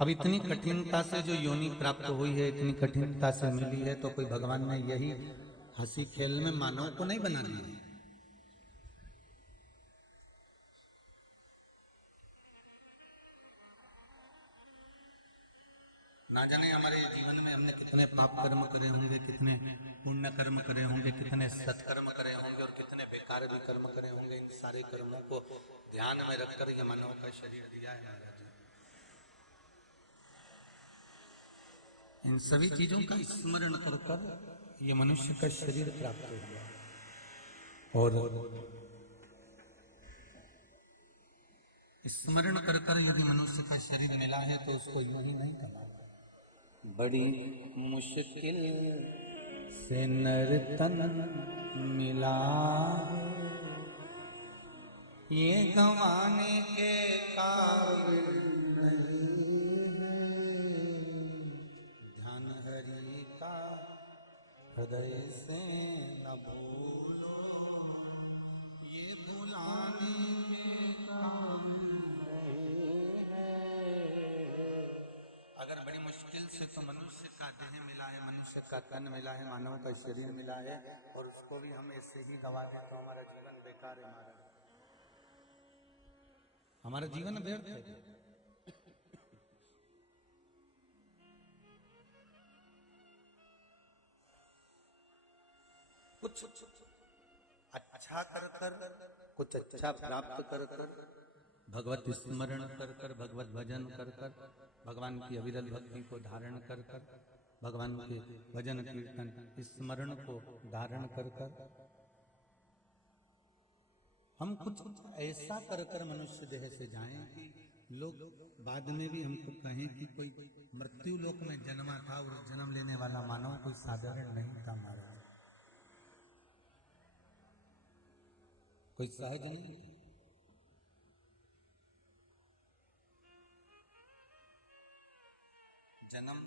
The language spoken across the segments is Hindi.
अब इतनी कठिनता से जो योनि प्राप्त हुई है, इतनी कठिनता से मिली है, तो कोई भगवान ने यही हंसी खेल में मानव को नहीं बना दिया। ना जाने हमारे जीवन में हमने कितने पाप कर्म करे होंगे, कितने पुण्य कर्म करे होंगे, कितने सत्कर्म करे होंगे और कितने बेकार भी कर्म करे होंगे। इन सारे कर्मों को ध्यान में रखकर ये मानव का शरीर दिया है महाराज। इन सभी चीजों का स्मरण कर कर ये मनुष्य का शरीर प्राप्त हुआ। और स्मरण कर कर यदि मनुष्य का शरीर मिला है तो उसको यूं ही नहीं कहा, बड़ी मुश्किल से नर तन मिला, ये गंवाने के काबिल नहीं है। ध्यान हरि का हृदय से न भूलो, ये भुलाने के काबिल नहीं है। अगर बड़ी मुश्किल से तो मनुष्य का देह मिला है, मनुष्य का तन मिला है, मानव का शरीर मिला है, और उसको भी हम ऐसे ही गवा दें तो हमारा जीवन बेकार है महाराज, हमारा जीवन व्यर्थ है। कुछ अच्छा कर कर, कुछ अच्छा प्राप्त कर कर, भगवत स्मरण कर कर, भगवत भजन कर कर, भगवान की अविरल भक्ति को धारण कर कर, भगवान के भजन कीर्तन स्मरण को धारण कर कर, हम कुछ ऐसा कर कर मनुष्य देह से जाएं कि लोग बाद में भी हमको कहें कि कोई मृत्यु लोक में जन्मा था और जन्म लेने वाला मानव कोई साधारण नहीं था महाराज, कोई सहज नहीं था। जन्म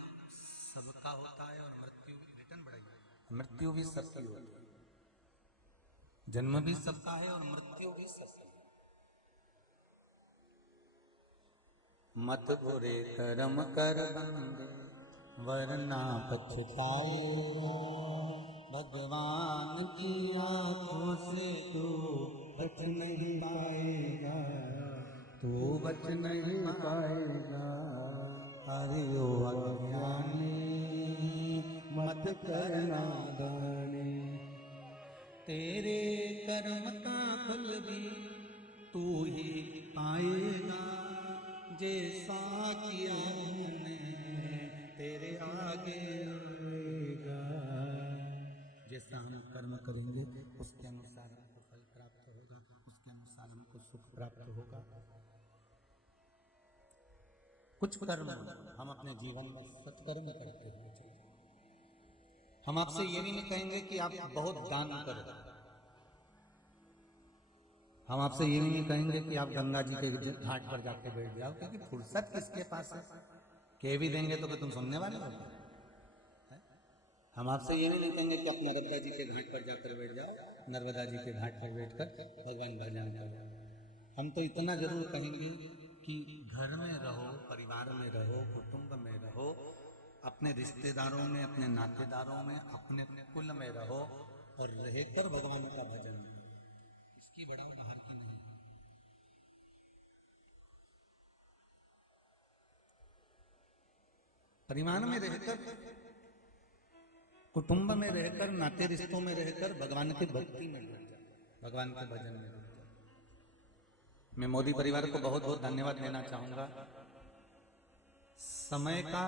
सबका होता है और मृत्यु भी, रिटर्न बढ़ाइए, मृत्यु भी सबकी होती है। जन्म भी सबका है और मृत्यु भी सबकी है। मत बुरे कर्म कर बंदे वरना पछताएगा, भगवान की आंखों से तू बच नहीं पाएगा, तू बच नहीं पाएगा। अरे ओ अज्ञानी मत करना दानी, तेरे कर्म का फल भी तू ही पाएगा, जैसा किया हमने तेरे आगे आएगा। जैसा हम कर्म करेंगे उसके अनुसार हमको फल प्राप्त होगा, उसके अनुसार हमको सुख प्राप्त होगा। कुछ कर्म हम अपने जीवन में सत्कर्म करते हुए चलते। हम आपसे ये भी नहीं कहेंगे कि आप बहुत दान करें, हम आपसे ये भी नहीं कहेंगे कि आप गंगा जी के घाट पर जाके बैठ जाओ, क्योंकि फुर्सत किसके पास है, कह भी देंगे तो तुम सुनने वाले हो। हम आपसे ये भी नहीं कहेंगे कि आप नर्मदा जी के घाट पर जाकर बैठ जाओ, नर्मदा जी के घाट पर बैठकर भगवान भजन करो। हम तो इतना जरूर कहेंगे कि घर में रहो, परिवार में रहो, कुटुंब में रहो, अपने रिश्तेदारों में, अपने नातेदारों में, अपने कुल में रहो और रहकर भगवान का भजन करो। इसकी बड़ी बाहर की नहीं। परिवार में रहकर, कुटुंब में रहकर, नाते रिश्तों में रहकर भगवान की भक्ति में लग जाओ, भगवान के भजन में लग जाओ। मैं मोदी परिवार को बहुत बहुत धन्यवाद देना चाहूंगा। समय का,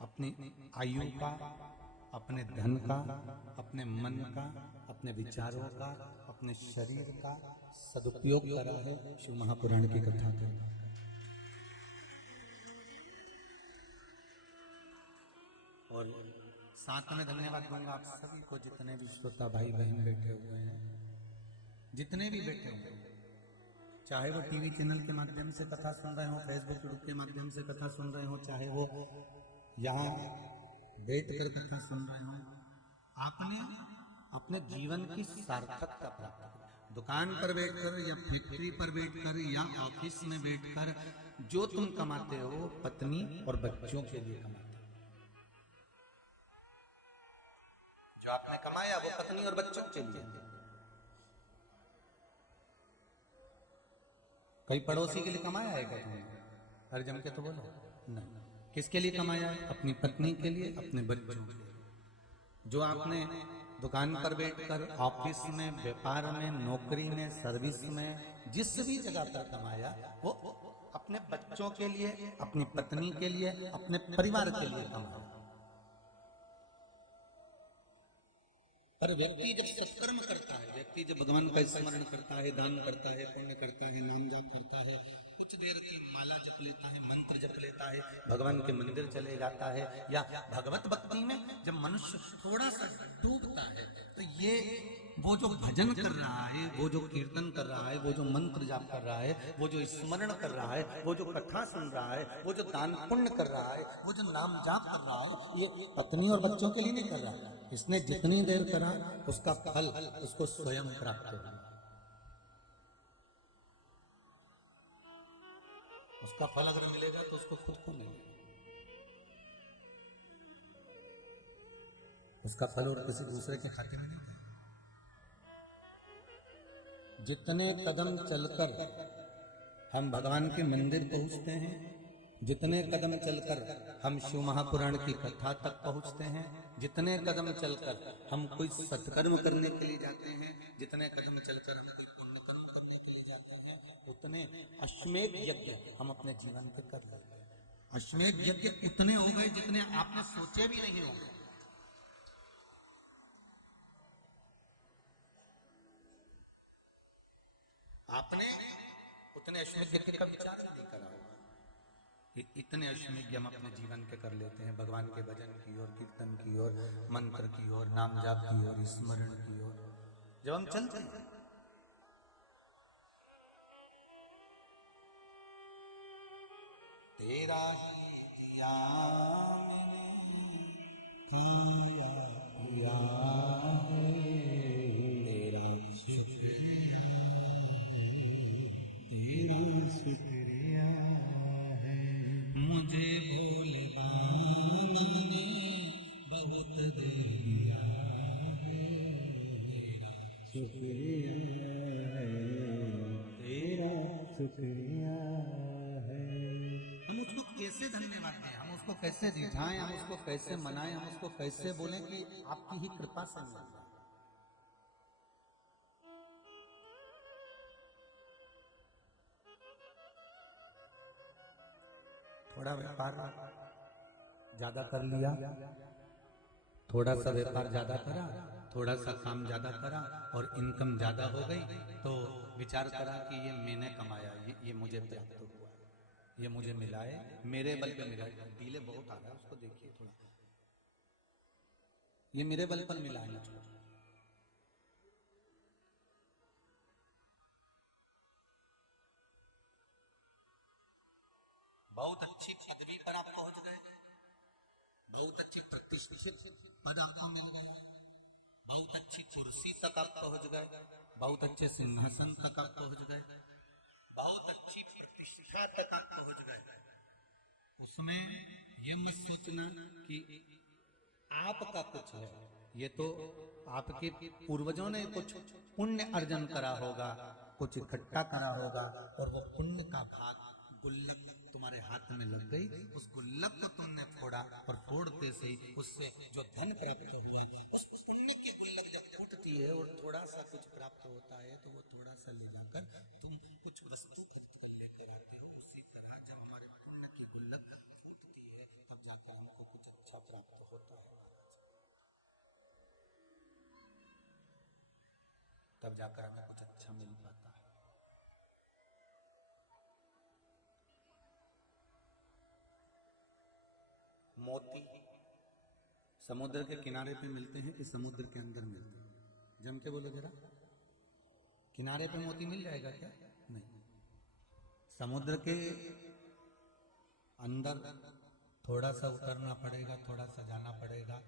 अपनी आयु का, अपने धन का, अपने मन का, अपने विचारों का, अपने शरीर का सदुपयोग करा है शिव महापुराण की कथा के। और साथ में धन्यवाद दूंगा आप सभी को, जितने भी श्रोता भाई बहन बैठे हुए हैं, जितने भी बैठे हुए हैं, चाहे वो टीवी चैनल के माध्यम से कथा सुन रहे हो, फेसबुक ग्रुप के माध्यम से कथा सुन रहे हो, चाहे वो यहाँ बैठकर कथा सुन रहे हो, आपने अपने जीवन की सार्थकता प्राप्त की। दुकान पर बैठकर या फैक्ट्री पर बैठकर या ऑफिस में बैठकर जो तुम कमाते हो पत्नी और बच्चों के लिए कमाते हो। जो आपने कमाया वो पत्नी और बच्चों के लिए। कई पड़ोसी के लिए कमाया है क्या तुमने? हर जम के तो बोलो नहीं। किसके लिए कमाया है? अपनी पत्नी के लिए, अपने बच्चों के लिए। जो आपने दुकान पर बैठकर, ऑफिस में, व्यापार में, नौकरी में, सर्विस में, जिस भी जगह पर कमाया वो अपने बच्चों के लिए, अपनी पत्नी के लिए, अपने परिवार के लिए कमाया। पर व्यक्ति जब सत्कर्म करता है, व्यक्ति जब भगवान का स्मरण करता है, दान करता है, पुण्य करता है, नाम जाप करता है, कुछ देर की माला जप लेता है, मंत्र जप लेता है, भगवान के मंदिर चले जाता है, या भगवत भक्ति में जब मनुष्य थोड़ा सा डूबता है, तो ये वो जो भजन कर रहा है, वो जो कीर्तन कर रहा है, वो जो मंत्र जाप कर रहा है, वो जो स्मरण कर रहा है, वो जो कथा सुन रहा है, वो जो दान पुण्य कर रहा है, वो जो नाम जाप कर रहा है, ये पत्नी और बच्चों के लिए नहीं कर रहा है। इसने जितनी देर करा उसका फल उसको स्वयं प्राप्त होगा। उसका फल अगर मिलेगा तो उसको खुद को मिलेगा, उसका फल और किसी दूसरे के खाते में नहीं। जितने कदम चलकर हम भगवान के मंदिर पहुंचते हैं, जितने कदम चलकर हम शिव महापुराण की कथा तक पहुंचते हैं, जितने कदम चलकर हम कोई सत्कर्म करने के लिए जाते हैं, जितने कदम चलकर हम कोई पुण्य कर्म करने के लिए जाते हैं, उतने अश्वमेध यज्ञ हम अपने जीवन पे कर रहे हैं। अश्वमेध यज्ञ उतने हो गए जितने आपने सोचे भी नहीं होंगे। आपने उतने अश्वमेध यज्ञ का विचार नहीं करा होगा। इतने अश्वमेध हम अपने जीवन के कर लेते हैं, भगवान के भजन की ओर, कीर्तन की ओर, मंत्र की ओर, नाम जाप की ओर, स्मरण की ओर जब हम चलते हैं। तेरा ही दिया मैंने खाया पिया है, तेरा शुक्रिया है, तेरा शुक्रिया है, मुझे भोले बाबा ने बहुत दे दिया है, तेरा शुक्रिया है, तेरा शुक्रिया है। हम उसको कैसे धन्यवाद दें, हम उसको कैसे रिझाएं, हम उसको कैसे मनाएं, हम उसको कैसे बोलें कि आपकी ही कृपा से मिल जाए। थोड़ा व्यापार ज्यादा कर लिया, थोड़ा सा व्यापार ज्यादा करा, थोड़ा सा काम ज्यादा करा और इनकम ज्यादा हो गई, तो विचार करा कि ये मैंने कमाया, ये मुझे प्राप्त हुआ, ये मुझे मिला है, मेरे बल पे मिला है। डीले बहुत आ रहा है, उसको देखिए थोड़ा, ये मेरे बल पर मिला है मुझको। बहुत अच्छी पदवी पर आप पहुंच गए, बहुत अच्छी प्रतिष्ठित पद आपको मिल गया, बहुत अच्छी कुर्सी तक आप पहुंच गए, बहुत अच्छे सिंहासन तक आप पहुंच गए, बहुत अच्छी प्रतिष्ठा तक आप पहुंच गए। उसमें ये मत सोचना कि आपका कुछ है, ये तो आपके पूर्वजों ने कुछ पुण्य अर्जन करा होगा, कुछ इकट्ठा करा होगा, और वो पुण्य का भाग गुल्लक तुम्हारे हाथ में लग गई, उस गुल्लक को तुमने फोड़ा, और फोड़ते से ही उससे जो धन प्राप्त हुआ, उस पुण्य की गुल्लक जब फूटती है और थोड़ा सा कुछ प्राप्त होता है, तो वो थोड़ा सा ले जाकर तुम कुछ वस्तु लेकर आते हो। उसी तरह जब हमारे पुण्य की गुल्लक फूटती है, तब जाकर हमको कुछ अच्छा प्राप्त होता है, तब जाकर हमें कुछ अच्छा मिल पाता है। मोती समुद्र के किनारे पे मिलते हैं कि समुद्र के अंदर मिलते हैं? जम के बोलो जरा, किनारे पे मोती मिल जाएगा क्या? नहीं, समुद्र के अंदर थोड़ा सा उतरना पड़ेगा, थोड़ा सा जाना पड़ेगा,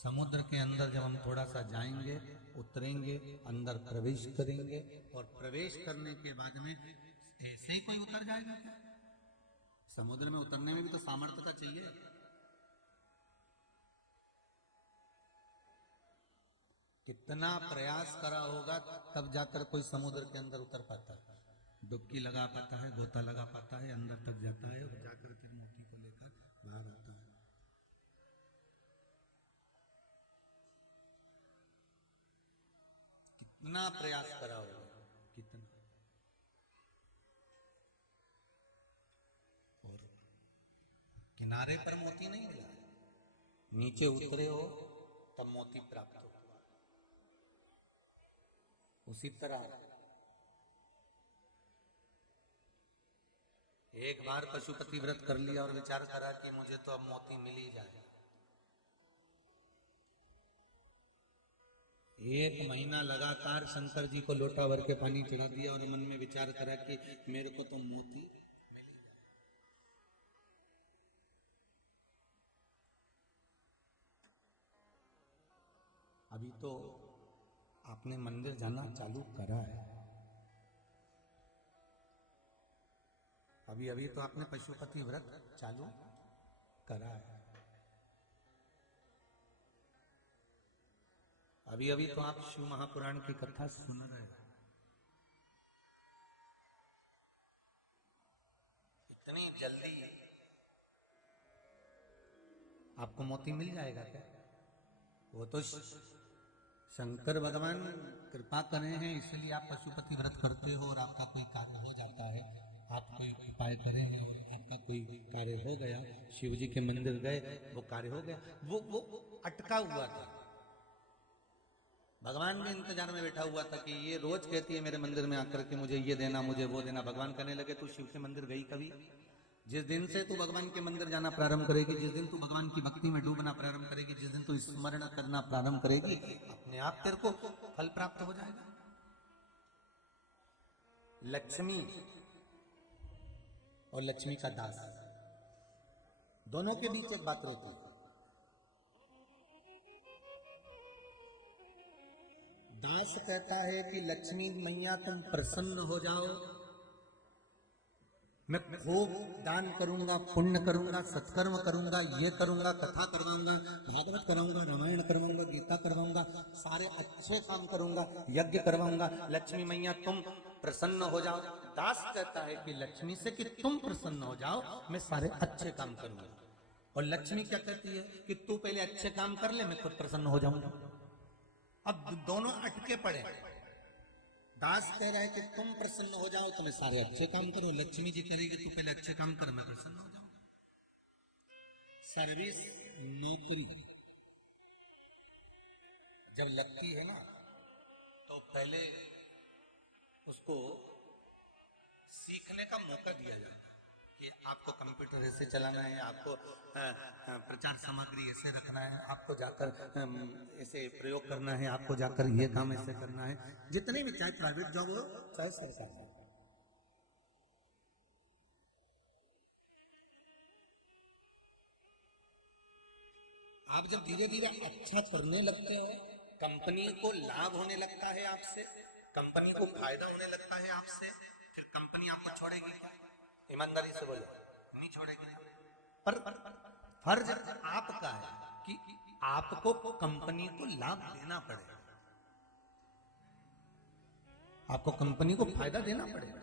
समुद्र के अंदर जब हम थोड़ा सा जाएंगे, उतरेंगे, अंदर प्रवेश करेंगे, और प्रवेश करने के बाद में ऐसे ही कोई उतर जाएगा क्या? समुद्र में उतरने में भी तो सामर्थ्यता चाहिए। कितना प्रयास करा होगा तब जाकर कोई समुद्र के अंदर उतर पाता है, डुबकी लगा पाता है, गोता लगा पाता है, अंदर तक जाता है और जाकर फिर मोती को लेकर बाहर आता है। कितना प्रयास करा होगा, कितना। और किनारे पर मोती नहीं मिला, नीचे उतरे हो तब मोती प्राप्त हो। उसी तरह एक बार पशुपति व्रत कर लिया और विचार करा कि मुझे तो अब मोती मिल ही जाए, एक महीना लगातार शंकर जी को लोटा भर के पानी चढ़ा दिया और मन में विचार करा कि मेरे को तो मोती मिल ही जाए। अभी तो आपने मंदिर जाना चालू करा है, अभी अभी तो आपने पशुपति व्रत चालू करा है, अभी अभी तो आप शिव महापुराण की कथा सुन रहे हैं। इतनी जल्दी आपको मोती मिल जाएगा क्या? वो तो शंकर भगवान कृपा करे हैं, इसलिए आप पशुपति व्रत करते हो और आपका कोई कार्य हो जाता है। आप कोई उपाय करे हैं और आपका कोई कार्य हो गया, शिव जी के मंदिर गए, वो कार्य हो गया, वो अटका हुआ था। भगवान भी इंतजार में बैठा हुआ था कि ये रोज कहती है मेरे मंदिर में आकर के मुझे ये देना, मुझे वो देना। भगवान कहने लगे तू शिव के मंदिर गई कभी? जिस दिन से तू भगवान के मंदिर जाना प्रारंभ करेगी, जिस दिन तू भगवान की भक्ति में डूबना प्रारंभ करेगी, जिस दिन तू स्मरण करना प्रारंभ करेगी, अपने आप तेरे को फल प्राप्त हो जाएगा। लक्ष्मी और लक्ष्मी का दास, दोनों के बीच एक बात रहती है। दास कहता है कि लक्ष्मी मैया तुम प्रसन्न हो जाओ, मैं खूब दान करूंगा, पुण्य करूंगा, सत्कर्म करूंगा, ये करूंगा, कथा करवाऊंगा, भागवत करवाऊंगा, रामायण करवाऊंगा, गीता करवाऊंगा, सारे अच्छे काम करूंगा, यज्ञ करवाऊंगा, लक्ष्मी मैया तुम प्रसन्न हो जाओ। दास कहता है कि लक्ष्मी से कि तुम प्रसन्न हो जाओ, मैं सारे अच्छे काम करूंगा। और लक्ष्मी क्या कहती है कि तू पहले अच्छे काम कर ले, मैं खुद प्रसन्न हो जाऊंगा। अब दोनों अटके पड़े। दास कह रहा है कि तुम प्रसन्न हो जाओ तो मैं सारे अच्छे काम करूं, लक्ष्मी जी कहेगी तू पहले अच्छे काम कर, मैं प्रसन्न हो जाऊंगा। सर्विस नौकरी जब लगती है ना, तो पहले उसको सीखने का मौका दिया जाता है कि आपको कंप्यूटर ऐसे चलाना है, आपको प्रचार सामग्री ऐसे रखना है, आपको जाकर ऐसे प्रयोग करना है, आपको जाकर ये काम ऐसे करना है। जितने भी, चाहे प्राइवेट जॉब हो चाहे सरकारी। आप जब धीरे धीरे अच्छा करने लगते हो, कंपनी को लाभ होने लगता है आपसे, कंपनी को फायदा होने लगता है आपसे, फिर कंपनी आपको छोड़ेगी? ईमानदारी से बोलो, नहीं छोड़ेगी। पर फर्ज आपका है कि आपको कंपनी को लाभ देना पड़ेगा, आपको कंपनी को फायदा देना पड़ेगा।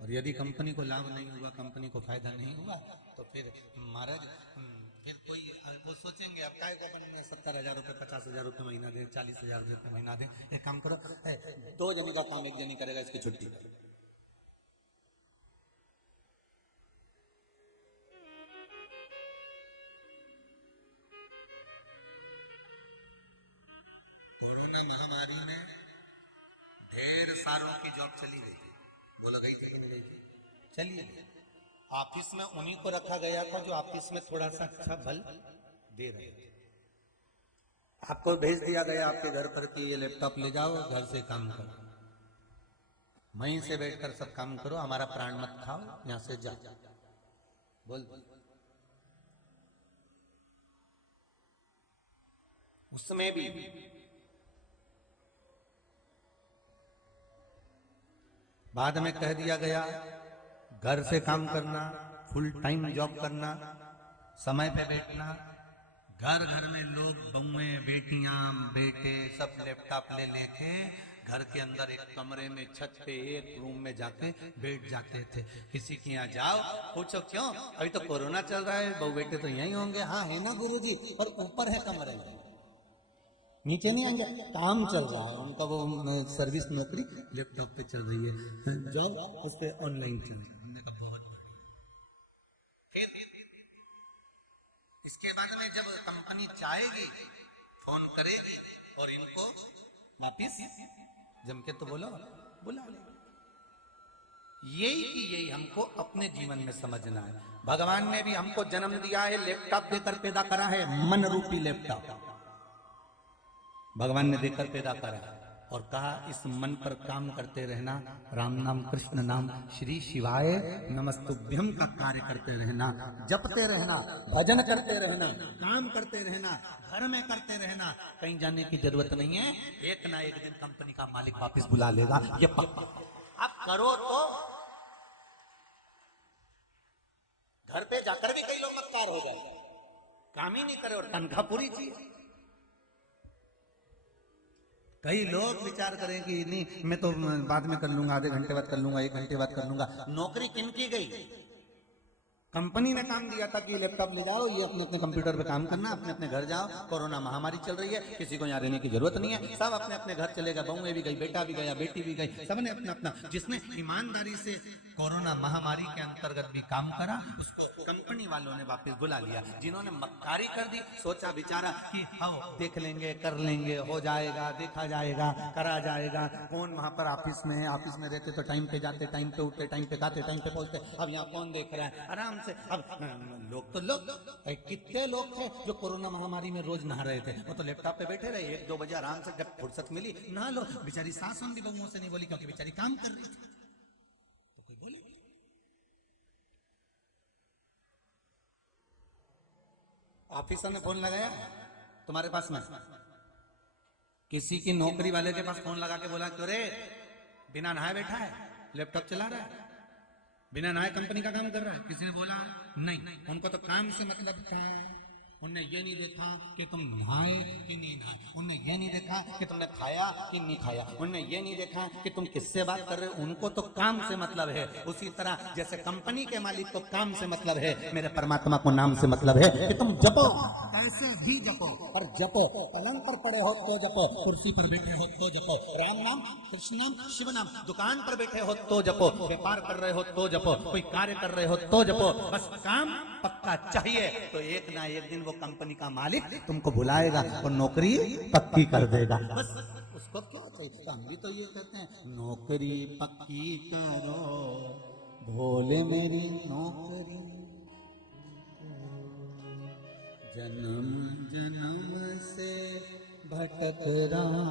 और यदि कंपनी को लाभ नहीं हुआ, कंपनी को फायदा नहीं हुआ, तो फिर महाराज फिर कोई वो सोचेंगे अब काय को अपन 70,000 रुपये, 50,000 रुपये महीना दे, 40,000 रुपये महीना दे। एक काम करो, 2 जने का काम 1 जनी करेगा, इसकी छुट्टी करो। कोरोना महामारी में ढेर सारों की जॉब चली गई थी। बोलो गई थी कि नहीं गई थी? चलिए, ऑफिस में उन्हीं को रखा गया था जो ऑफिस में थोड़ा सा अच्छा बल दे रहे थे। आपको भेज दिया गया आपके घर पर कि ये लैपटॉप ले जाओ, घर से काम करो, वहीं से बैठकर सब काम करो, हमारा प्राण मत खाओ, यहां से जाओ। बोल उसमें भी बाद में कह दिया गया घर से काम करना, फुल टाइम जॉब करना, समय पे बैठना। घर घर में लोग बहुएं, बेटियां, बेटे सब लैपटॉप ले लेके घर के अंदर एक कमरे में छत पे एक रूम में जाके बैठ जाते थे। किसी के यहाँ जाओ, पूछो क्यों, अभी तो कोरोना चल रहा है, बहू बेटे तो यहीं होंगे। हाँ है ना गुरुजी, पर ऊपर है कमरे में, नीचे नहीं आएंगे, काम चल रहा है उनका, वो सर्विस नौकरी लैपटॉप पे चल रही है, जॉब उस पे ऑनलाइन चल रही है। हमने कहा बहुत बढ़िया। इसके बाद में जब कंपनी चाहेगी फोन करेगी और इनको वापिस जम के तो बोलो बुला लेगी। यही की यही हमको अपने जीवन में समझना है। भगवान ने भी हमको जन्म दिया है, लैपटॉप देकर पैदा करा है, मन रूपी लैपटॉप भगवान ने देकर पैदा करा और कहा इस मन पर काम करते रहना, राम नाम कृष्ण नाम श्री शिवाय नमस्तुभ्यम का कार्य करते रहना, जपते रहना, भजन करते रहना, काम करते रहना, घर में करते रहना, कहीं जाने की जरूरत नहीं है। एक ना एक दिन कंपनी का मालिक वापस बुला लेगा, ये पक्का। आप करो तो घर पे जाकर भी कई लोग मक्कार हो जाए, काम ही नहीं करे और तनख्वाह पूरी चाहिए। कई लोग विचार करें कि नहीं मैं तो बाद में कर लूंगा, आधे घंटे बाद कर लूंगा, 1 घंटे बाद कर लूंगा। नौकरी किन की गई? कंपनी ने काम दिया था कि लैपटॉप ले जाओ, ये अपने अपने कंप्यूटर पे काम करना, अपने अपने घर जाओ। कोरोना महामारी चल रही है, किसी को यहाँ रहने की जरूरत नहीं है, सब अपने अपने घर चले गए, बहुएं भी गई, बेटा भी गया, बेटी भी गई, सबने अपना अपना, जिसने ईमानदारी से कोरोना महामारी के अंतर्गत भी काम करा उसको कंपनी वालों ने वापस बुला लिया। जिन्होंने मक्कारी कर दी, सोचा बिचारा कि हाँ देख लेंगे, कर लेंगे, हो जाएगा, देखा जाएगा, करा जाएगा, कौन वहां पर ऑफिस में है, ऑफिस में रहते तो टाइम पे जाते, टाइम पे उठते, टाइम पे खाते, टाइम पे पहुंचते, अब यहाँ कौन देख रहा है, आराम से। अब लोग तो लोग कितने लोग थे जो कोरोना महामारी में रोज नहा रहे थे, वो तो लैपटॉप पे बैठे रहे, 1-2 बजे आराम से जब फुर्सत मिली नहा लो। बेचारी सास भी बहुओं से नहीं बोली क्योंकि बेचारी काम कर रही थी, तो कोई बोले। ऑफिसर ने फोन लगाया तुम्हारे पास में, किसी की नौकरी वाले के पास फोन लगा के बोला क्यों रे बिना नहाए बैठा है, लैपटॉप चला रहा है, बिना नहाए कंपनी का काम कर रहा है? किसी ने बोला नहीं, उनको तो काम से मतलब था। उनने ये नहीं देखा कि तुम नहाए कि नहीं नहाए, उनने ये नहीं देखा कि तुमने खाया कि नहीं खाया, उनने ये नहीं देखा कि तुम किससे बात कर रहे हो, उनको तो काम से मतलब है। उसी तरह जैसे कंपनी के मालिक को काम से मतलब है, मेरे परमात्मा को नाम से मतलब है कि तुम जपो, ऐसे भी जपो, और जपो, पलंग पर पड़े हो तो जपो, कुर्सी पर बैठे हो तो जपो, राम नाम कृष्ण नाम शिव नाम, दुकान पर बैठे हो तो जपो, व्यापार कर रहे हो तो जपो, कोई कार्य कर रहे हो तो जपो, बस काम पक्का चाहिए। तो एक ना एक दिन वो कंपनी का मालिक तुमको बुलाएगा और नौकरी पक्की कर देगा। बस उसको क्या चाहिए? हम भी तो ये कहते हैं नौकरी पक्की करो भोले मेरी नौकरी, जन्म जन्म से भटक रहा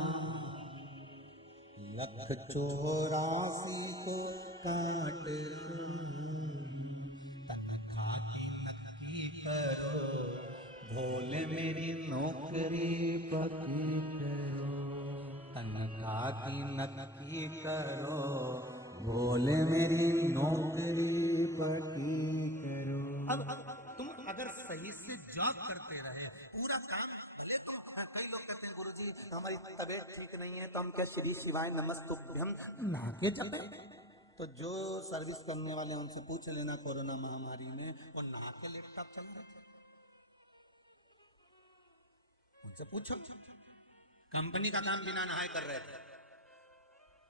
184 को काट तनख्वाह की नक्की करो भोले मेरी नौकरी पक्की करो, तनख्वाह की नक्की करो भोले मेरी नौकरी पक्की करो। अब तुम अगर सही से जॉब करते रहे, पूरा काम, कई लोग कहते हैं गुरुजी हमारी तबीयत ठीक नहीं है तो हम क्या श्री शिवाय नमस्तुभ्यम नहा के जपे? तो जो सर्विस करने वाले उनसे पूछ लेना, कोरोना महामारी में वो नहा के लैपटॉप चला रहे थे, उनसे पूछो। कंपनी का काम बिना नहाए कर रहे थे,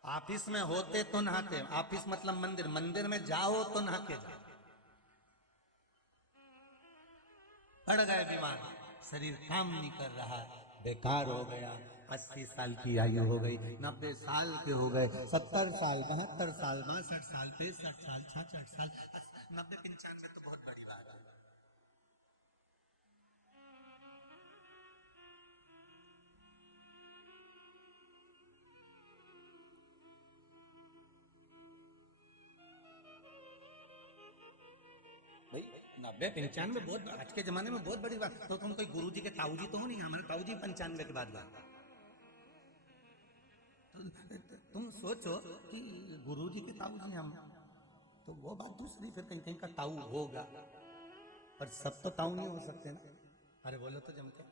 ऑफिस में होते तो नहाते, ऑफिस मतलब मंदिर, मंदिर में जाओ तो नहा के जाओ। पड़ गए बीमार, शरीर काम नहीं कर रहा, बेकार हो गया, 80 साल की आयु हो गई, 90 साल के हो गए, 70 साल, 72 साल, 62 साल, 63 साल, 66 साल, 90, 95 तो बहुत बड़ी बात है। भाई 90 95 बहुत आज के जमाने में बहुत बड़ी बात। तो तुम कोई गुरुजी के ताऊजी तो हो नहीं, हमारे ताऊजी 95 के बाद बात। तो तुम सोचो कि गुरुजी के ताऊजी हम, तो वो बात दूसरी, फिर कहीं कहीं का ताऊ होगा, पर सब तो ताऊ नहीं हो सकते ना। अरे बोलो तो जमते।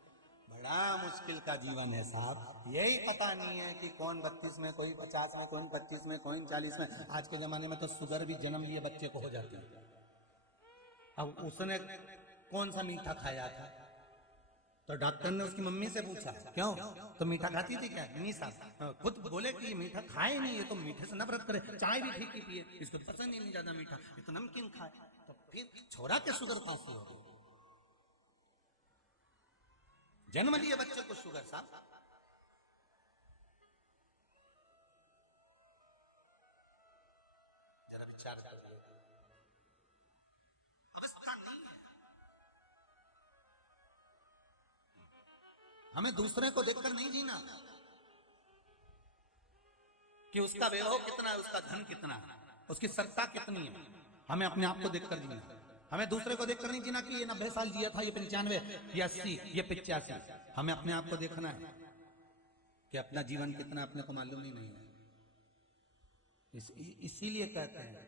बड़ा मुश्किल का जीवन है साहब, यही पता नहीं है कि कौन 32 में, कोई 50 में, कौन 25 में, कौन 40 में। आज के जमाने में तो शुगर भी जन्म लिए बच्चे को हो जाती है। अब उसने कौन सा मीठा खाया था, तो डॉक्टर ने उसकी मम्मी से पूछा क्यों, तो मीठा खाती थी क्या? नहीं साहब, खुद बोले कि ये मीठा खाए नहीं, ये तो मीठे से नफरत करे, चाय भी फीकी पिए, इसको पसंद ही नहीं ज्यादा मीठा, ये तो नमकीन खाए। तो फिर छोरा के शुगर कैसे हो गई? जन्म लिए बच्चे को शुगर साहब। जरा विचार करिए, अवस्था नहीं है। हमें दूसरे को देखकर नहीं जीना कि उसका वैभव कितना है, उसका धन कितना है, उसकी सत्ता कितनी है। हमें अपने आप को देखकर जीना। हमें दूसरे को देखकर नहीं जीना कि ये 90 साल जिया था, ये 95, ये 80, ये 85। हमें अपने आप को देखना है कि अपना जीवन कितना अपने को मालूम ही नहीं है। इसीलिए कहते हैं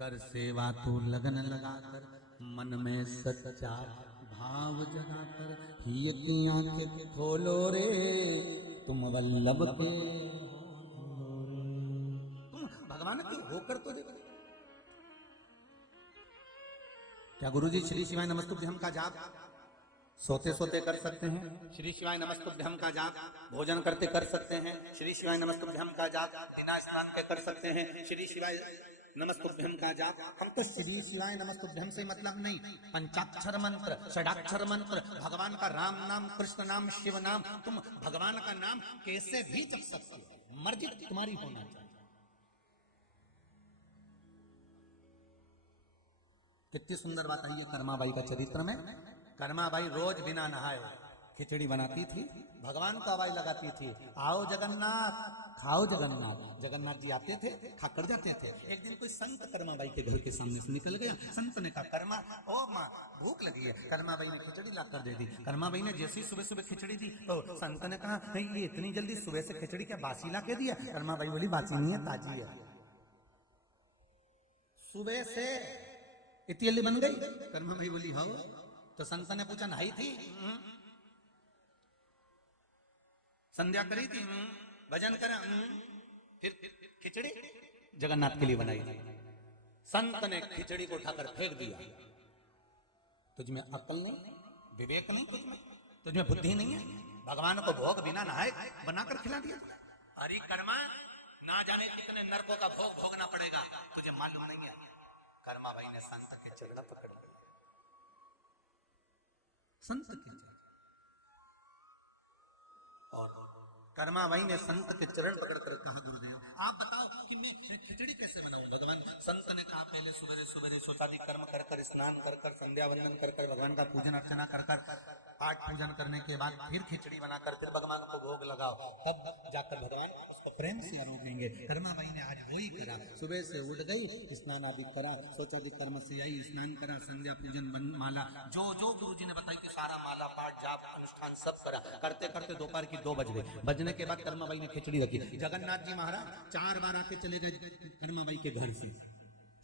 कर सेवा तू लगन लगाकर, मन में सच्चा भाव जगाकर, हिय की आंखें खोलो रे तुम वल्लभ के, तुम भगवान के होकर तो देखो। क्या गुरुजी श्री शिवाय नमस्तुभ्यम का जाप सोते सोते कर सकते हैं? श्री शिवाय नमस्तुभ्यम का जाप भोजन करते कर सकते हैं? श्री शिवाय नमस्तुभ्यम का जाप बिना स्नान के कर सकते हैं? श्री शिवाय नमस्तुभ्यम का जाप। हम तो श्री शिवाय नमस्तुभ्यम से मतलब नहीं, पंचाक्षर मंत्र, षडाक्षर मंत्र, भगवान का राम नाम, कृष्ण नाम, शिव नाम, तुम भगवान का नाम कैसे भी जप सकते हो, मर्जी तुम्हारी होना चाहिए। कितनी सुंदर बात है ये कर्माबाई का चरित्र में। कर्माबाई रोज बिना नहाए खिचड़ी बनाती थी, भगवान को आवाज लगाती थी, आओ जगन्नाथ खाओ जगन्नाथ। जगन्नाथ जी आते थे, खाकर जाते थे। एक दिन कोई संत कर्माबाई के घर के सामने से निकल गया। संत ने कहा कर्मा, ओ माँ भूख लगी है। कर्माबाई ने खिचड़ी लाकर दे दी। कर्माबाई ने जैसी सुबह सुबह खिचड़ी दी तो संत ने कहा ये इतनी जल्दी सुबह से खिचड़ी क्या बासी ला के दिया? कर्माबाई बोली बासी नहीं है, ताजी है, सुबह से इतनी जल्दी बन गई। कर्माबाई बोली हाँ। तो संत ने पूछा नहाई थी? संध्या करी थी? भजन करा? फिर खिचड़ी जगन्नाथ के लिए बनाई थी। संत ने खिचड़ी को उठाकर फेंक दिया। तुझमें अक्ल नहीं, विवेक नहीं, तुझमें बुद्धि नहीं है? भगवान को भोग बिना नहाए बनाकर खिला दिया। अरे कर्मा, ना जाने कितने नरकों का भोग भोगना पड़ेगा, तुझे मालूम नहीं है। कर्माबाई ने संत के चरण पकड़ लिया। संत के चरण, और कर्माबाई ने संत के चरण पकड़कर कहा गुरुदेव आप बताओ कि मैं खिचड़ी कैसे बनाऊं भगवान? संत ने कहा पहले सुबह सुबह शौचादि कर्म कर कर, स्नान कर कर, संध्या वंदन कर कर, भगवान का पूजन अर्चना कर कर, पाठ पूजन करने के बाद फिर खिचड़ी बनाकर फिर भगवान को भोग लगाओ, तब जाकर भगवान उसको प्रेम से आरोप देंगे। कर्माबाई ने आज वही करा। सुबह से उठ गई, स्नान आदि करा, शौचादि कर्म से आई, स्नान करा, संध्या पूजन माला जो जो गुरुजी ने बताई कि सारा माला पाठ जाप अनुष्ठान सब करा। करते करते दोपहर की 2 बज गई। बजने के बाद कर्माबाई ने खिचड़ी रखी। जगन्नाथ जी महाराज 4 बार आके चले गए कर्माबाई के घर से,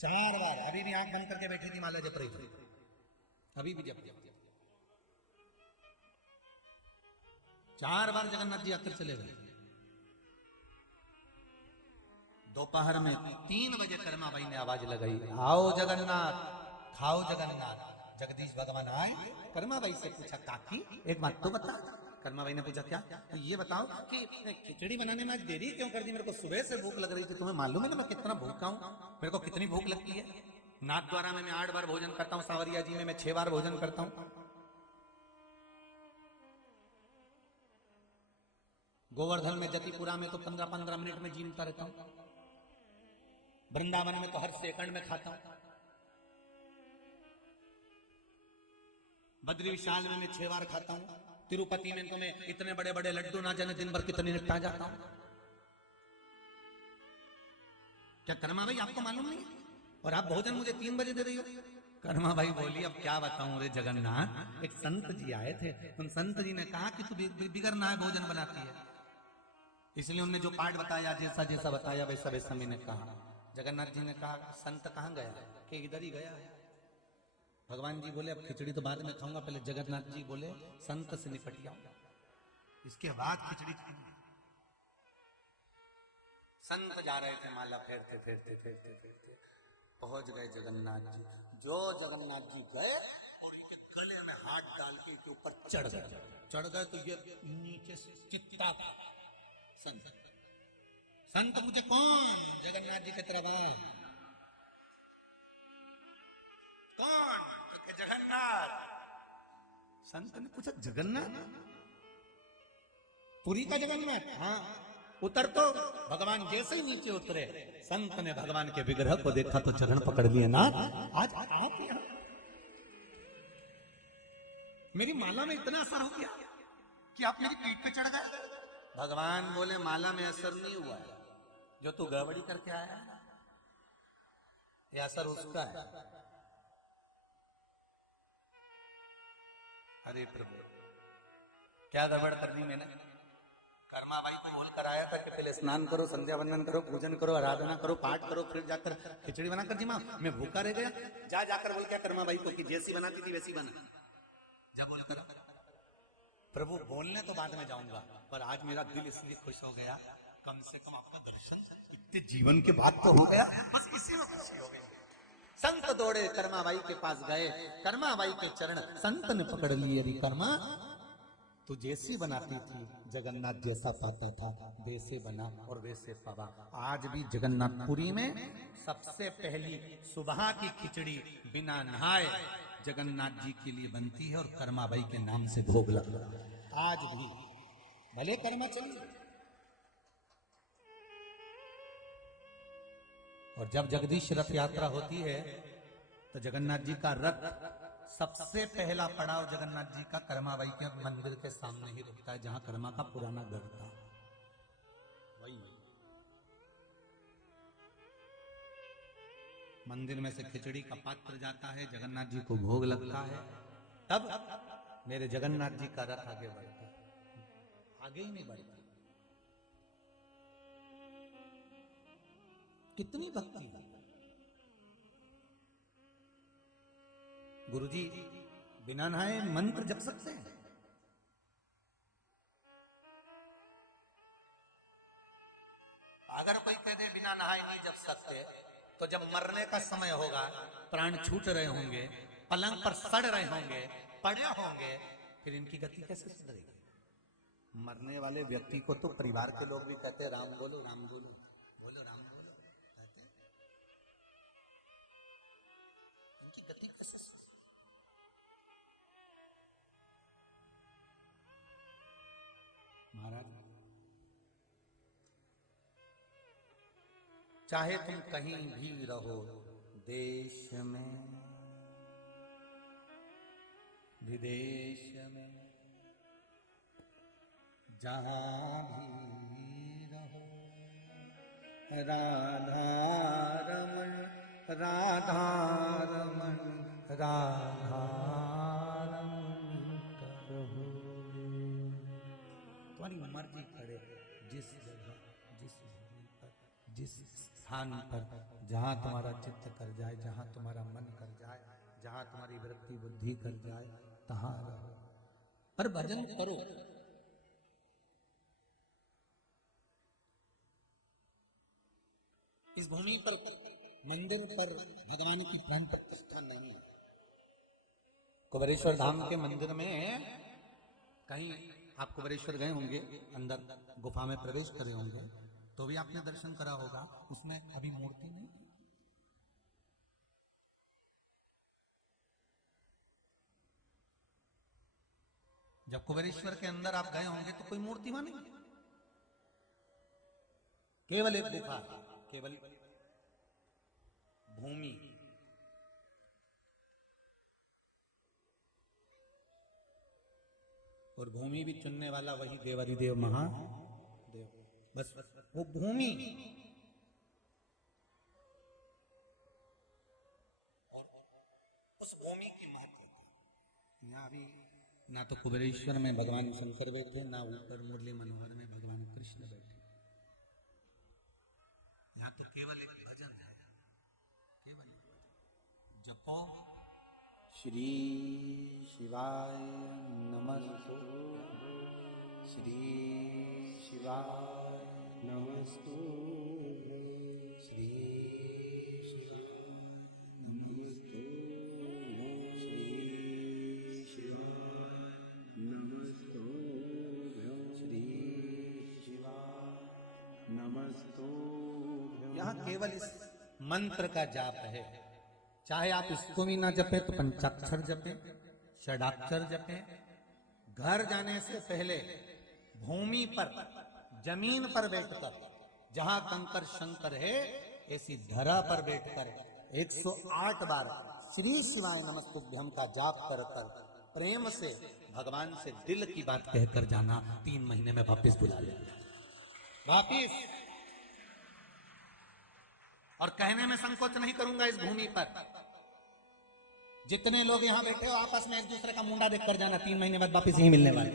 4 बार। अभी भी आंख बंद करके बैठी थी, माला जप रही थी, अभी भी जप। 4 बार जगन्नाथ जी आकर चले गए। दोपहर में 3 बजे कर्माबाई ने आवाज लगाई, आओ जगन्नाथ खाओ जगन्नाथ। जगदीश भगवान आए। कर्माबाई से पूछा काकी एक बात तो बता। कर्माबाई ने पूछा क्या? तो ये बताओ कि खिचड़ी बनाने में आज देरी क्यों कर दी? मेरे को सुबह से भूख लग रही थी, तुम्हें मालूम है ना मैं कितना भूखा हूँ? मेरे को कितनी भूख लगती है। नाथ द्वारा में मैं 8 बार भोजन करता हूँ, सावरिया जी में मैं 6 बार भोजन करता हूँ, गोवर्धन में जतिपुरा में तो 15-15 मिनट में जीमता रहता हूँ, वृंदावन में तो हर सेकंड में खाता हूँ, बद्री विशाल में मैं 6 बार खाता हूँ, तिरुपति में तो मैं इतने बड़े बड़े लड्डू ना जाने दिन भर कितने निपटा जाता हूं। क्या कर्माबाई आपको मालूम नहीं? और आप भोजन मुझे 3 बजे दे रही हो? कर्मा भाई बोली अब क्या बताऊं रे जगन्नाथ, एक संत जी आए थे, उन संत जी ने कहा कि तू बिगर नहाए भोजन बनाती है, इसलिए उन्होंने जो पाठ बताया जैसा जैसा बताया वैसा वैसा मैंने कहा। जगन्नाथ जी ने कहा संत कहाँ गया, कि इधर ही गया है। भगवान जी बोले अब खिचड़ी तो बाद में खाऊंगा, पहले जगन्नाथ जी बोले संत से निपट जाओ, इसके बाद खिचड़ी खाएंगे। संत जा रहे थे माला फेरते फेरते फेरते फेरते पहुंच गए जगन्नाथ जी। जो जगन्नाथ जी गए और इनके गले में हाथ डाल के इसके ऊपर चढ़ गए तो ये नीचे से चित्ता संत संत पूछे कौन, जगन्नाथ जी की तरफ कौन, कि जगन्नाथ। संत ने पूछा जगन्नाथ, पुरी का जगन्नाथ, हाँ उतर तो। भगवान जैसे ही नीचे उतरे, संत ने भगवान के विग्रह को देखा तो चरण पकड़ लिए, नाथ आज आप यहाँ, मेरी माला में इतना असर हो गया कि आप मेरी पीठ पे चढ़ गए। भगवान बोले माला में असर नहीं हुआ है, जो तू गड़बड़ी करके आया ये असर उसका है। अरे प्रभु क्या गड़बड़ करनी मैंने, कर्मा भाई को बोल कर आया था कि पहले स्नान करो, संध्या वंदन करो, पूजन करो, आराधना करो, पाठ करो, फिर जाकर खिचड़ी बनाकर जी मां मैं भूखा रह गया। जाकर बोल क्या कर्मा भाई को कि जैसी बनाती थी वैसी बना, जा बोल कर। प्रभु बोलने तो बाद में जाऊंगा, पर आज मेरा दिल इसलिए खुश हो गया, कम से कम आपका दर्शन इतने जीवन के बाद तो हो गया, बस इसी में खुशी हो गई। संत दौड़े कर्माबाई के पास गए, कर्माबाई के चरण संत ने पकड़ लिए, अरे कर्मा तू जैसी बनाती थी जगन्नाथ जैसा पाता था, वैसे बना और वैसे पावा। आज भी जगन्नाथपुरी में सबसे पहली सुबह की खिचड़ी बिना नहाए जगन्नाथ जी के लिए बनती है और कर्माबाई के नाम से भोग लगता है। आज भी भले कर्मा चलिए। और जब जगदीश रथ यात्रा होती है तो जगन्नाथ जी का रथ सबसे पहला पड़ाव जगन्नाथ जी का कर्माबाई के मंदिर के सामने ही रुकता है, जहां कर्मा का पुराना घर था वही। मंदिर में से खिचड़ी का पात्र जाता है, जगन्नाथ जी को भोग लगता है, तब मेरे जगन्नाथ जी का रथ आगे बढ़ता है, आगे ही नहीं बढ़ता। कितनी भक्ति है। गुरुजी बिना नहाए मंत्र जप सकते हैं। अगर कोई कह दे बिना नहाए नहीं जप सकते, तो जब मरने का समय होगा, प्राण छूट रहे होंगे, पलंग पर सड़ रहे होंगे, पड़े होंगे, फिर इनकी गति कैसे सुधरेगी? मरने वाले व्यक्ति को तो परिवार के लोग भी कहते हैं राम बोलो राम बोलो, बोलो राम बोलो, कहते इनकी गति कैसे सुधरेगी? महाराज चाहे तुम कहीं भी रहो, देश में विदेश में, जहां भी रहो, राधा रमन राधा रमन राधा रमन करो। तुम्हारी मर्जी करे, जिस जगह जिस भूमि पर जिस स्थान पर, जहां तुम्हारा चित्त कर जाए, जहां तुम्हारा मन कर जाए, जहां तुम्हारी वृत्ति बुद्धि कर जाए, तहां रहो, पर भजन करो। इस भूमि पर मंदिर पर भगवान की प्राण प्रतिष्ठा नहीं है। कुबेरेश्वर धाम के मंदिर में कहीं आप कुबेरेश्वर गए होंगे, अंदर गुफा में प्रवेश करे होंगे, तो भी आपने दर्शन करा होगा, उसमें अभी मूर्ति नहीं। जब कुबेरेश्वर के अंदर आप गए होंगे तो कोई मूर्ति वहां नहीं, केवल एक गुफा, केवल भूमि। और भूमि भी चुनने वाला वही देवाधिदेव महादेव, बस वो भूमि। और उस भूमि की महत्वता। यहाँ भी ना तो कुबेरेश्वर में भगवान शंकर बैठे, ना ऊपर मुरली मनोहर में भगवान कृष्ण बैठे। यहाँ तो केवल एक भजन है, केवल एक भजन। जपो श्री शिवाय नमस्तु, श्री शिवाय नमस्तु, श्री शिवाय नमस्तु, श्री शिवाय नमस्तु, श्री शिवाय नमस्तु। यहाँ केवल इस मंत्र का जाप है। चाहे आप इसको भी ना जपे तो पंचाक्षर जपे, षडाक्षर जपे। घर जाने से पहले भूमि पर, जमीन पर बैठकर, जहां कंकर शंकर है ऐसी धरा पर बैठकर 108 बार श्री शिवाय नमस्तुभ्यम का जाप कर कर प्रेम से भगवान से दिल की बात कहकर जाना। 3 महीने में वापिस बुला लेना, वापिस। और कहने में संकोच नहीं करूंगा इस भूमि पर। जितने लोग यहां बैठे हो आपस में एक दूसरे का मुंडा देखकर जाना, 3 महीने बाद वापस यही मिलने वाले।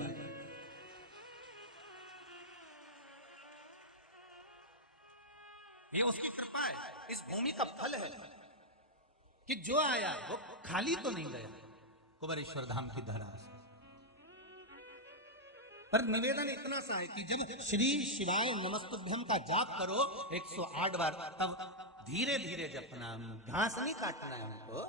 ये उसकी कृपा है, इस भूमि का फल है कि जो आया वो खाली तो नहीं गया कुबेरेश्वर धाम की धरा से। पर निवेदन इतना सा है कि जब श्री शिवाय नमस्तुभ्यम का जाप करो 108 बार, तब धीरे धीरे जपना, घास नहीं काटना है हमको।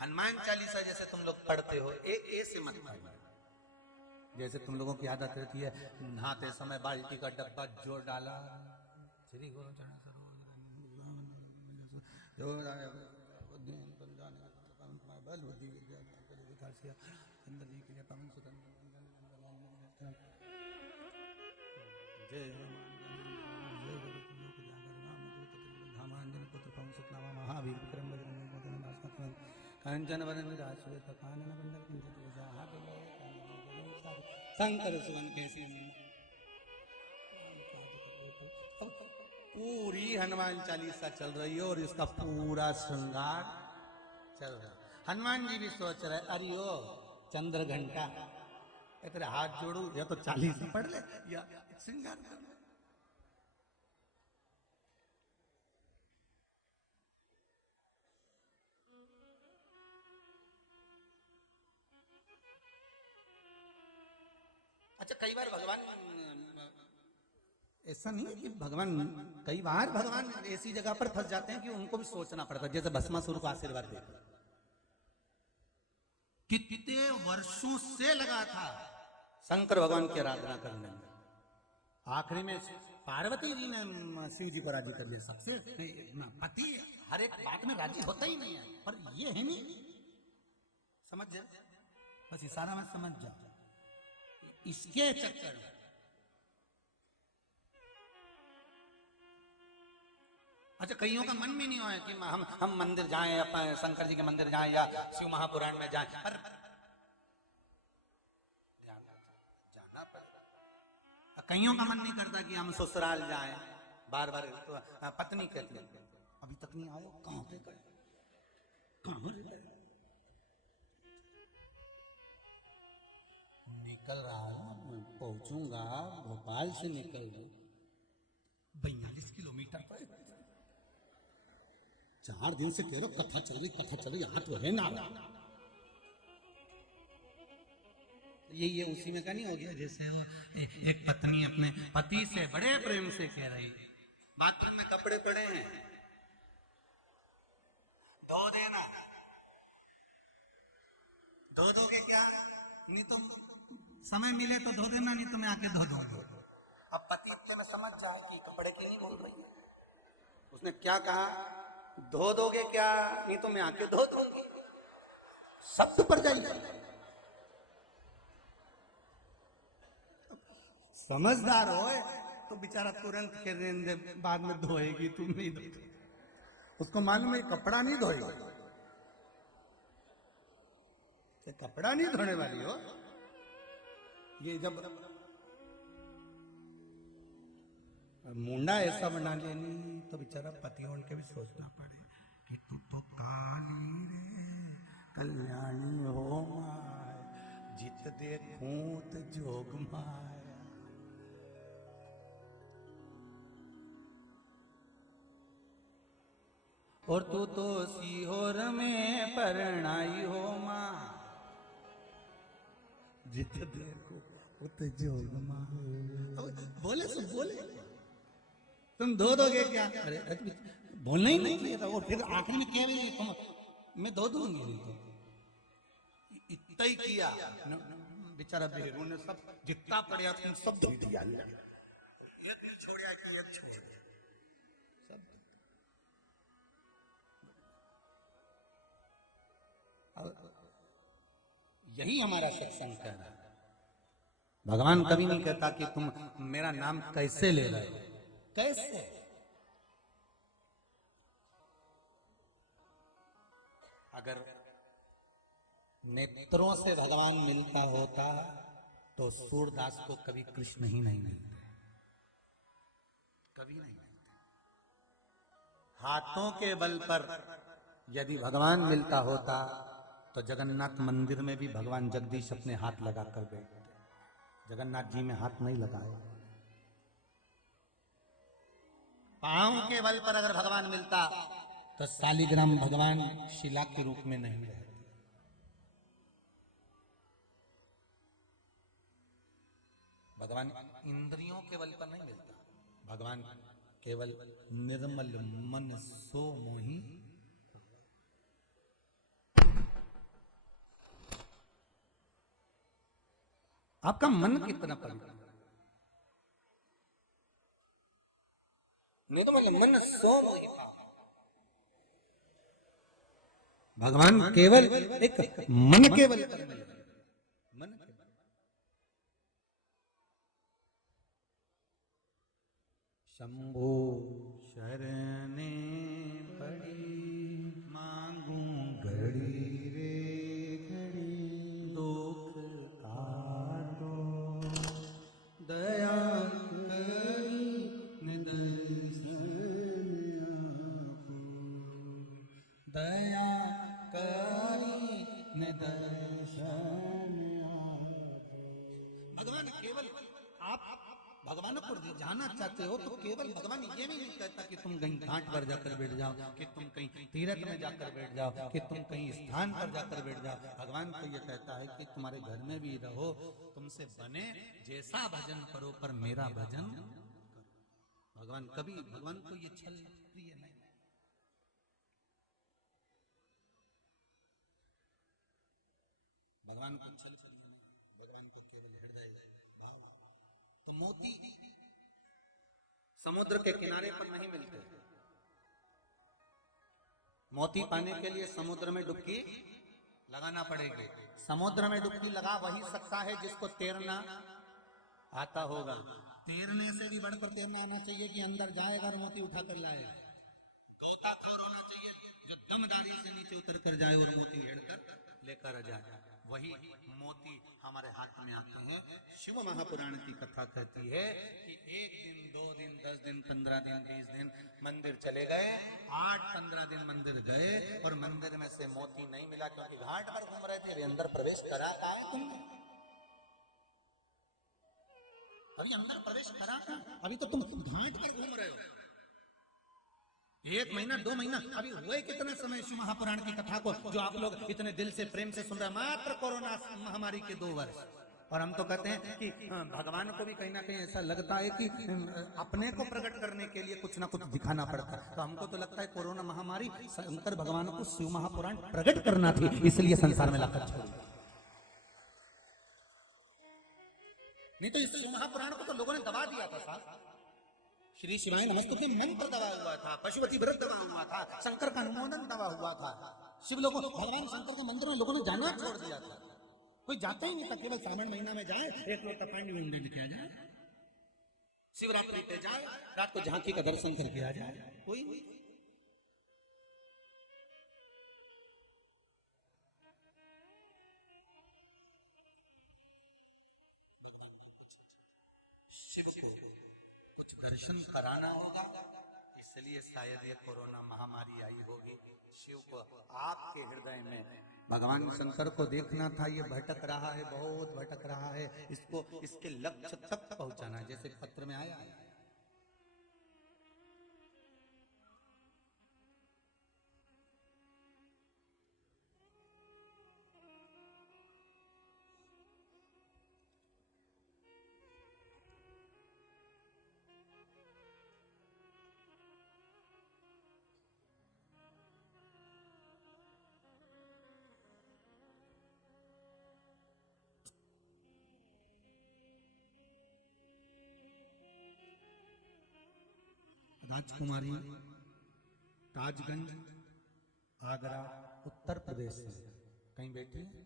हनुमान चालीसा जैसे तुम लोग पढ़ते हो, एक ऐसे मत पढ़ना। जैसे तुम लोगों की आदत रहती है नहाते समय बाल्टी का डब्बा जोड़ डाला, श्री गुरु चरण महावीर विक्रम कंचन वदन विराजश्वेत कानन कुंडल कुंचित शंकर सुवन कैसी। पूरी हनुमान चालीसा चल रही है और इसका पूरा श्रृंगार चल रहा है। हनुमान जी भी सोच रहे अरे ओ चंद्र घंटा, तेरे हाथ जोड़ू या तो 40 पढ़ ले या श्रृंगार कर ले। अच्छा, कई बार भगवान, ऐसा नहीं है कि भगवान, कई बार भगवान ऐसी जगह पर फंस जाते हैं कि उनको भी सोचना पड़ता है। जैसे भस्मासुर को आशीर्वाद देते, कितने वर्षों से लगा था शंकर भगवान की आराधना करने में, आखिरी में पार्वती जी ने शिव जी को राजी कर लिया। सबसे पति हर एक बात में राजी होता ही नहीं है, पर ये है नहीं, समझ जाए, बस इशारा में समझ जाओ। इसके चक्कर में अच्छा, कईयों का मन भी नहीं हुआ है कि हम मंदिर जाएं, अपने शंकर जी के मंदिर जाएं या शिव महापुराण में जाएं, पर जाना पड़ेगा। कईयों का मन नहीं करता कि हम ससुराल जाएं, बार बार तो पत्नी कहती है अभी तक नहीं आए, कहां पे गए, कहां निकल रहा हूं, पहुंचूंगा, भोपाल से निकल रहा 42 किलोमीटर पर, 4 दिन से कह रहे कथा चल रही, यहाँ तो है ना। ये उसी में का नहीं हो गया जैसे वो एक पत्नी अपने पति से बड़े प्रेम से कह रही, बाथरूम में कपड़े पड़े हैं, धो देना। धो दोगे क्या? नहीं तो समय मिले तो धो देना, नहीं तो मैं आके धो दूंगा। अब पति इतने में समझ जाए कि कपड़े की नहीं बोल रही है, उसने क्या कहा, धो दोगे क्या, नहीं तो मैं आके धो दूंगी। शब्द पर जाइए, समझदार हो तो बेचारा तुरंत के देंगे, बाद में धोएगी, तुम नहीं धोएगी, उसको मालूम है कपड़ा नहीं धोएगा, कपड़ा नहीं धोने वाली हो। ये जब मुंडा ऐसा बना लेनी तो बेचारा पतियों के भी सोचना पड़े कि तू तो काली रे कल्याणी हो माय, जित देखूं त जोग माया। और तू तो सीहोर में परणाई हो माँ, जित देखो उत जोग माँ। बोले सुन बोले, तुम दो दोगे क्या? अरे बोलना ही नहीं चाहिए था। और फिर आखिर में क्या भी तुम, मैं दो दूंगी नहीं तो इतना ही किया। बेचारा बेहरू ने सब जितना पड़िया तुम सब दे दिया, ये दिल छोड़िया कि ये छोड़ सब। यही हमारा सत्संग कह रहा है। भगवान कभी नहीं कहता कि तुम मेरा नाम कैसे ले रहे हो, कैसे। अगर नेत्रों से भगवान मिलता होता तो सूरदास को कभी कृष्ण ही नहीं मिलते, कभी नहीं मिलते। हाथों के बल पर यदि भगवान मिलता होता तो जगन्नाथ मंदिर में भी भगवान जगदीश अपने हाथ लगा कर बैठते। जगन्नाथ जी में हाथ नहीं लगाए। पांव के बल पर अगर भगवान मिलता तो शालिग्राम भगवान शिला के रूप में नहीं रहते। भगवान इंद्रियों के बल पर नहीं मिलता, भगवान केवल निर्मल मन सो मोही। आपका मन कितना पवित्र, निर्मल मन सो मोही। भगवान केवल एक मन के बल पर मिले, मन के बल। शंभो शरणे पड़ी मांगू घड़ी रे घड़ी, दुख काटो दया करी निदर्शन आपो, दया करी निदर्शन आपो। भगवान केवल आप भगवान को जाना चाहते हो तो केवल भगवान ये भी नहीं कहता कि तुम कहीं घाट पर जाकर बैठ जाओ, कि तुम कहीं तीर्थ में जाकर बैठ जाओ, कि तुम कहीं स्थान पर जाकर बैठ जाओ। भगवान तो ये कहता है कि तुम्हारे घर में भी रहो, तुमसे बने जैसा भजन करो पर मेरा भजन करो। भगवान कभी, भगवान को ये छल प्रिय नहीं। भगवान को छल प्रिय नहीं, भगवान को केवल हृदय भाव। तो मोती समुद्र के किनारे पर नहीं मिलते। मोती पाने के लिए समुद्र में डुबकी लगाना पड़ेगी। समुद्र में डुबकी लगा वही सकता है जिसको तैरना आता होगा। तैरने से भी बढ़कर तैरना आना चाहिए कि अंदर जाएगा और मोती उठा कर लाएगा। गोताखोर होना चाहिए जो दमदारी से नीचे उतर कर जाए और मोती हेड़कर लेकर आ जाए। वही मोती हमारे हाथ में आते हैं। शिव महापुराण की कथा कहती है कि 1 दिन 2 दिन 10 दिन 15 दिन 20 दिन मंदिर चले गए, 8-15 दिन मंदिर गए और मंदिर में से मोती नहीं मिला, क्योंकि घाट पर घूम रहे थे। वे अंदर प्रवेश करा पाए तुमने? अभी अंदर प्रवेश करा, अभी तो तुम घाट पर घूम रहे हो। 1 महीना 2 महीना अभी हुए कितना समय शिव महापुराण की कथा को जो आप लोग इतने दिल से प्रेम से सुन रहे हैं। मात्र कोरोना महामारी के 2 वर्ष। और हम तो कहते हैं कि भगवान को भी कहीं ना कहीं ऐसा लगता है कि अपने को प्रकट करने के लिए कुछ ना कुछ दिखाना पड़ता है। तो हमको तो लगता है कोरोना महामारी शंकर भगवान को शिव महापुराण प्रकट करना थी, इसलिए संसार में लाकर छोड़ दिया। नहीं तो इस शिव महापुराण को तो लोगों ने दबा दिया था साहब। श्री शिवाय नमस्तुभ्य मंत्र दबा हुआ था, पशुपति व्रत दबा हुआ था, शंकर का अनुमोदन दबा हुआ था। शिव लोगों भगवान शंकर के मंदिर में लोगों ने जाना छोड़ दिया था। कोई जाता ही नहीं था। केवल श्रावण महीना में जाए, एक लोटा पानी में उंडे दिखाया जाए, शिवरात्रि पे जाए, रात को झांकी का दर्शन करके आ जाए, कोई नहीं। शिव को कुछ दर्शन कराना होगा, इसलिए शायद ये कोरोना महामारी आई होगी। शिव को आपके हृदय में भगवान शंकर को देखना था, ये भटक रहा है, बहुत भटक रहा है, इसको इसके लक्ष्य तक पहुंचाना है, जैसे पत्र में आया। राजकुमारी ताजगंज आगरा उत्तर प्रदेश से कहीं बैठी है,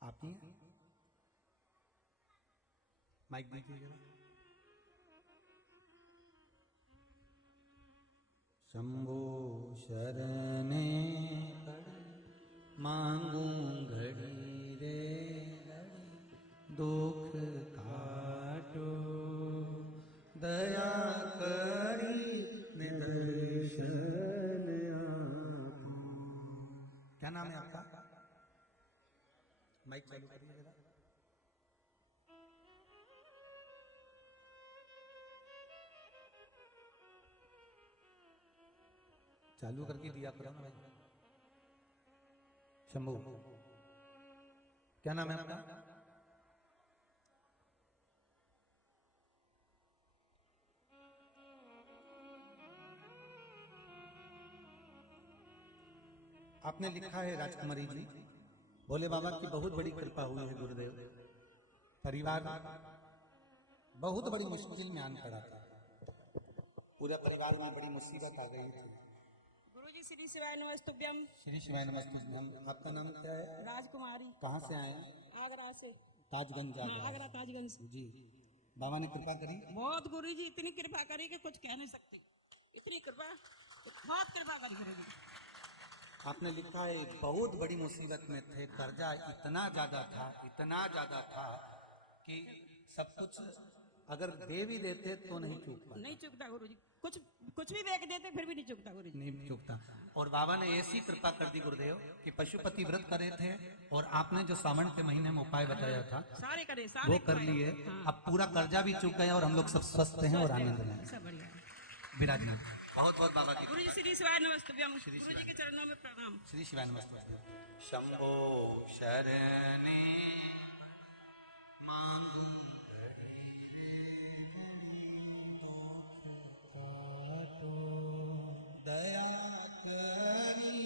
आप ही हैं? माइक दीजिए। शंभो शरणे मांगू घड़ी रे दुख काटो दया करी निदर्शन आपो। क्या नाम है आपका? माइक चालू करिए जरा। चालू करके दिया करो ना भाई। शंभू, क्या नाम है आपका? आपने लिखा है राजकुमारी जी, भोले बाबा की बहुत बड़ी कृपा हुई है गुरुदेव, परिवार बहुत बड़ी मुश्किल में आन पड़ा था, पूरा परिवार में बड़ी मुसीबत आ गई थी। गुरुजी श्री शिवाय नमस्तुभ्यम। श्री शिवाय नमस्तुभ्यम। आपका नाम क्या है? राजकुमारी। कहाँ से आए? आगरा से। ताजगंज। आगरा ताजगंज जी। बाबा ने कृपा करी बहुत, गुरुजी इतनी कृपा करी कि कुछ कह नहीं सकते, इतनी कृपा, बहुत कृपा करी गुरुजी। आपने लिखा है बहुत बड़ी मुसीबत में थे, कर्जा इतना ज्यादा था कि सब कुछ अगर दे भी देते तो नहीं चूकता। नहीं चूकता गुरुजी, कुछ भी बेच देते फिर भी नहीं चूकता गुरुजी, नहीं चूकता। और बाबा ने ऐसी कृपा कर दी गुरुदेव कि पशुपति व्रत करे थे और आपने जो सावन के महीने में उपाय बताया था सारे करे, वो कर लिए। अब पूरा कर्जा भी चूक गया और हम लोग सब स्वस्थ हैं और आनंद में सब बढ़िया। विराजमान। बहुत बहुत बाबा जी गुरुजी श्री शिवाय नमस्तुभ्यम। गुरुजी के चरणों में प्रणाम। श्री शिवाय नमस्तुभ्यम। शंभो शरणे मांगू दया करी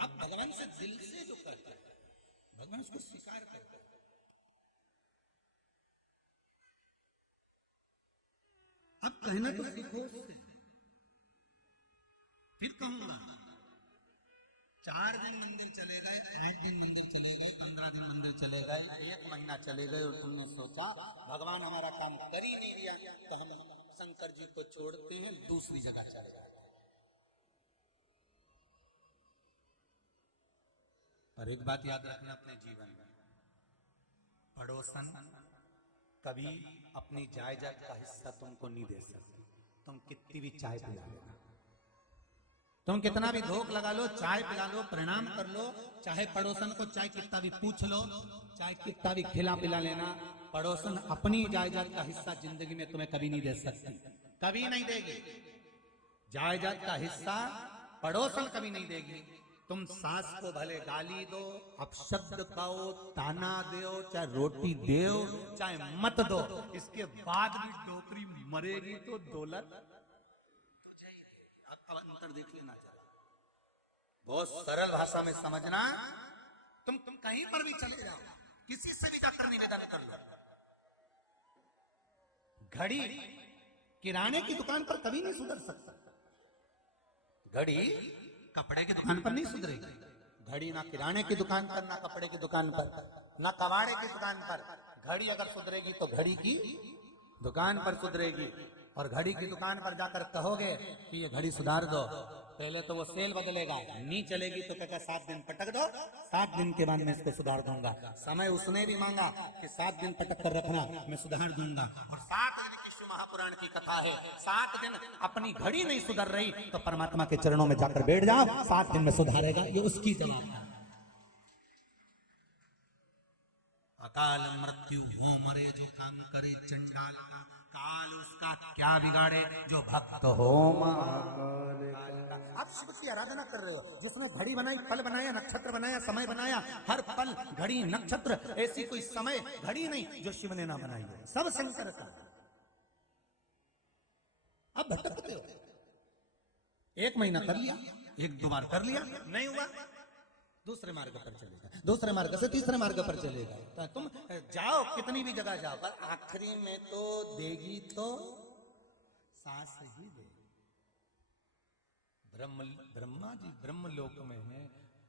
अब भगवान से दिल से जो करते हैं, भगवान उसको स्वीकार करते हैं। अब कहना तो सीखो उससे। फिर कहूंगा 4 दिन मंदिर चले गए, 8 दिन मंदिर चले गए, 15 दिन मंदिर चले गए, 1 महीना चले गए और तुमने सोचा भगवान हमारा काम कर ही नहीं दिया तो हम शंकर जी को छोड़ते हैं, दूसरी जगह चले जाते हैं। पर एक बात याद रखना अपने जीवन में, पड़ोसन कभी अपनी जायदाद का हिस्सा तुमको नहीं दे सकते। तुम कितनी भी चाय पिला लेना, तुम कितना भी धोख लगा लो, चाय पिला लो, प्रणाम कर लो, चाहे पड़ोसन को चाहे कितना भी पूछ लो, चाहे कितना भी खिला पिला लेना, पड़ोसन अपनी जायदाद का हिस्सा जिंदगी में तुम्हें कभी नहीं दे सकती, कभी नहीं देगी। जायदाद का हिस्सा पड़ोसन कभी नहीं देगी। तुम सास को भले गाली दो, अपशब्द कहो, ताना दो, चाहे रोटी दो, चाहे मत दो, इसके बाद भी डोकरी मरेगी तो दौलत। अब अंतर देख लेना चाहिए, बहुत सरल भाषा में समझना। तुम कहीं पर भी चले जाओ, किसी से भी जाकर निवेदन कर लो, घड़ी किराने की दुकान पर कभी नहीं सुधर सकता, घड़ी कपड़े की दुकान पर नहीं सुधरेगी। घड़ी ना किराने की दुकान पर, ना कपड़े की दुकान पर, ना कबाड़े की दुकान पर। घड़ी अगर सुधरेगी तो घड़ी की दुकान पर सुधरेगी। और घड़ी की दुकान पर जाकर कहोगे कि ये घड़ी सुधार दो, पहले तो वो सेल बदलेगा, नहीं चलेगी तो कहेगा 7 दिन पटक दो, 7 दिन के बाद मैं इसको सुधार दूंगा। समय उसने भी मांगा कि 7 दिन पटक कर रखना, मैं सुधार दूंगा। और 7 दिन की शिव महापुराण की कथा है, 7 दिन अपनी घड़ी नहीं सुधर रही तो परमात्मा के चरणों में जाकर बैठ जाओ, 7 दिन में सुधारेगा, ये उसकी जवाबदारी। अकाल मृत्यु हो मरे जो काम करे चंडाल का, काल उसका क्या बिगाड़े जो भक्त हो महाकाल का। आप शिव की आराधना कर रहे हो, जिसने घड़ी बनाई, पल बनाया, नक्षत्र बनाया, समय बनाया, हर पल घड़ी नक्षत्र, ऐसी कोई समय घड़ी नहीं जो शिव ने ना बनाई है, सब शंकर का। अब भटकते हो, 1 महीना कर लिया, 1-2 बार कर लिया, नहीं हुआ, दूसरे मार्ग पर चलेगा, दूसरे मार्ग से तीसरे मार्ग पर चलेगा। तो तुम जाओ, कितनी भी जगह जाओ, पर आखिरी में तो देगी तो सांस ही दे। ब्रह्मा जी ब्रह्मलोक में है,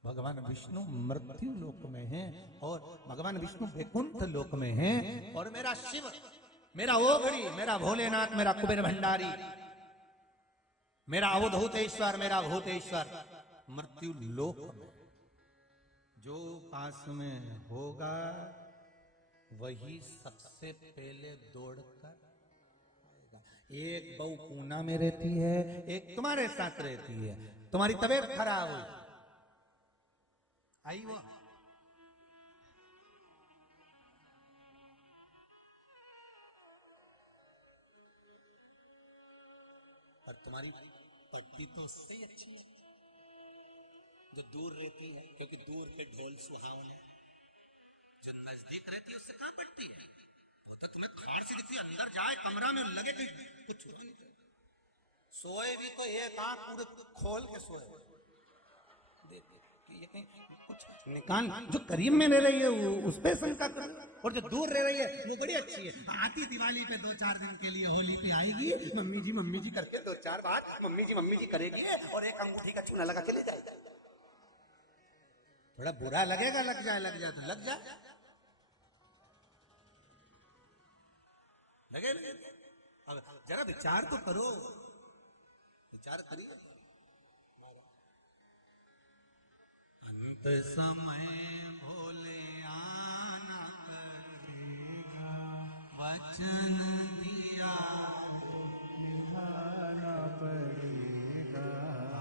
भगवान विष्णु मृत्यु लोक में है, और भगवान विष्णु वैकुंठ लोक में है, और मेरा शिव, मेरा ओघड़ी, मेरा भोलेनाथ, मेरा कुबेर भंडारी, मेरा अवधूतेश्वर, मेरा भूतेश्वर मृत्यु लोक में। जो पास में होगा वही सबसे पहले दौड़कर आएगा। एक बहू पूना में रहती है, एक तुम्हारे साथ रहती है, तुम्हारी तबीयत खराब हुई, आई वो, और तुम्हारी पति तो उससे अच्छी है जो दूर रहती है, क्योंकि दूर के ढोल सुहावने, जो नजदीक रहती है उससे कहां पड़ती है, वो तो तुम्हें खाड़ से दिखती, अंदर जाए कमरा में लगे कि कुछ सोए भी तो एक आंख पूरे खोल के सोए, देखते कि ये कहीं कुछ निकाल। जो करीब में रह रही है वो उस पे शंका करो, और जो दूर रह रही है वो बड़ी अच्छी है, आती दिवाली पे 2-4 दिन के लिए, होली पे आएगी, मम्मी जी करके 2-4 बार मम्मी जी करेगी, और एक अंगूठी का चूना लगा के ले जाएगी। थोड़ा बुरा लगेगा, लग जाए तो लग जाए, लगे। अब जरा विचार तो करो, विचार करिए। अंत समय भोले आना करेगा, वचन दिया निभाना पड़ेगा,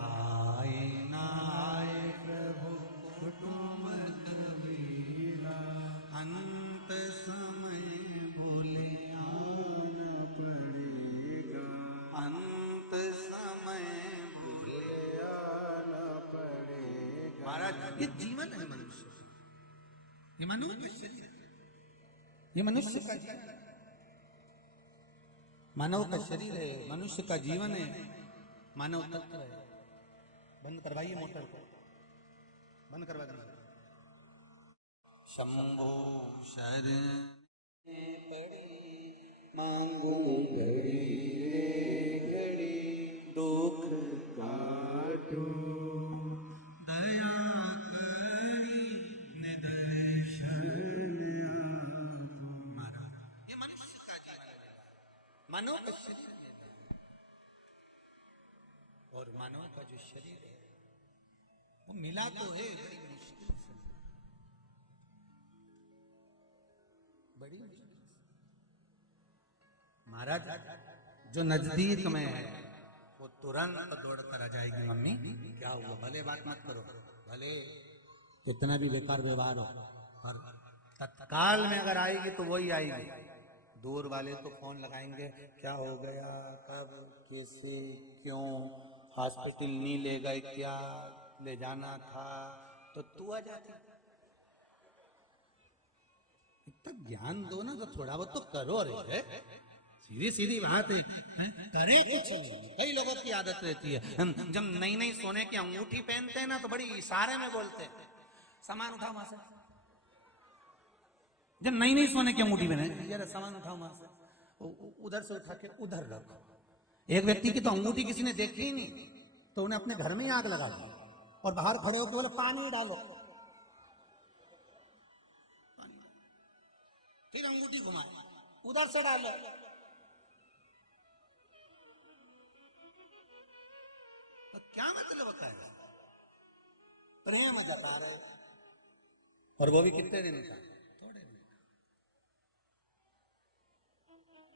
आए ना आए प्रभु कुटुंब कबीरा, अंत समय भोले आना पड़ेगा, अंत समय भोले आना पड़ेगा। महाराज ये जीवन है मनुष्य, ये मनुष्य शरीर, ये मनुष्य का जीवन, मानव का शरीर है, मनुष्य का जीवन है, मानव तत्व है। बंद करवाइए मोटर को, बंद करवा देना। शंभो शरण पड़ी मांगू घड़ी घड़ी, दुख काटो दया करी निदर्शन आपको। ये मनुष्य का जीवन है, मानव का शरीर है, और मानव का जो शरीर है वो मिला तो है बड़ी मुश्किल से, बड़ी मुश्किल से। महाराज जो नजदीक में है वो तुरंत दौड़ कर आ जाएगी, मम्मी क्या हुआ, भले बात मत करो, भले कितना भी बेकार व्यवहार हो, पर तत्काल में अगर आएगी तो वही आएगी। दूर वाले तो फोन लगाएंगे, क्या हो गया, कब, कैसे, क्यों, हॉस्पिटल नहीं ले गए क्या, ले जाना था, तो तू आ जाती। इतना ज्ञान दो ना, तो थोड़ा बहुत तो करो रे, सीधी सीधी बात है, करें कुछ नहीं। कई लोगों की आदत रहती है, जब नई नई सोने की अंगूठी पहनते हैं ना तो बड़ी इशारे में बोलते हैं, सामान उठाओ वहां से। जब नई नई सोने की अंगूठी पहने, जरा सामान उठाओ वहां से, उधर से उठा के उधर रखो। एक व्यक्ति की तो अंगूठी किसी ने देखी ही नहीं, तो उन्हें अपने घर में ही आग लगा दी, और बाहर खड़े होकर बोले पानी डालो, फिर अंगूठी घुमाए, उधर से डालो, तो क्या मतलब होता है? प्रेम जता रहे, और वो भी कितने दिन का? थोड़े दिन।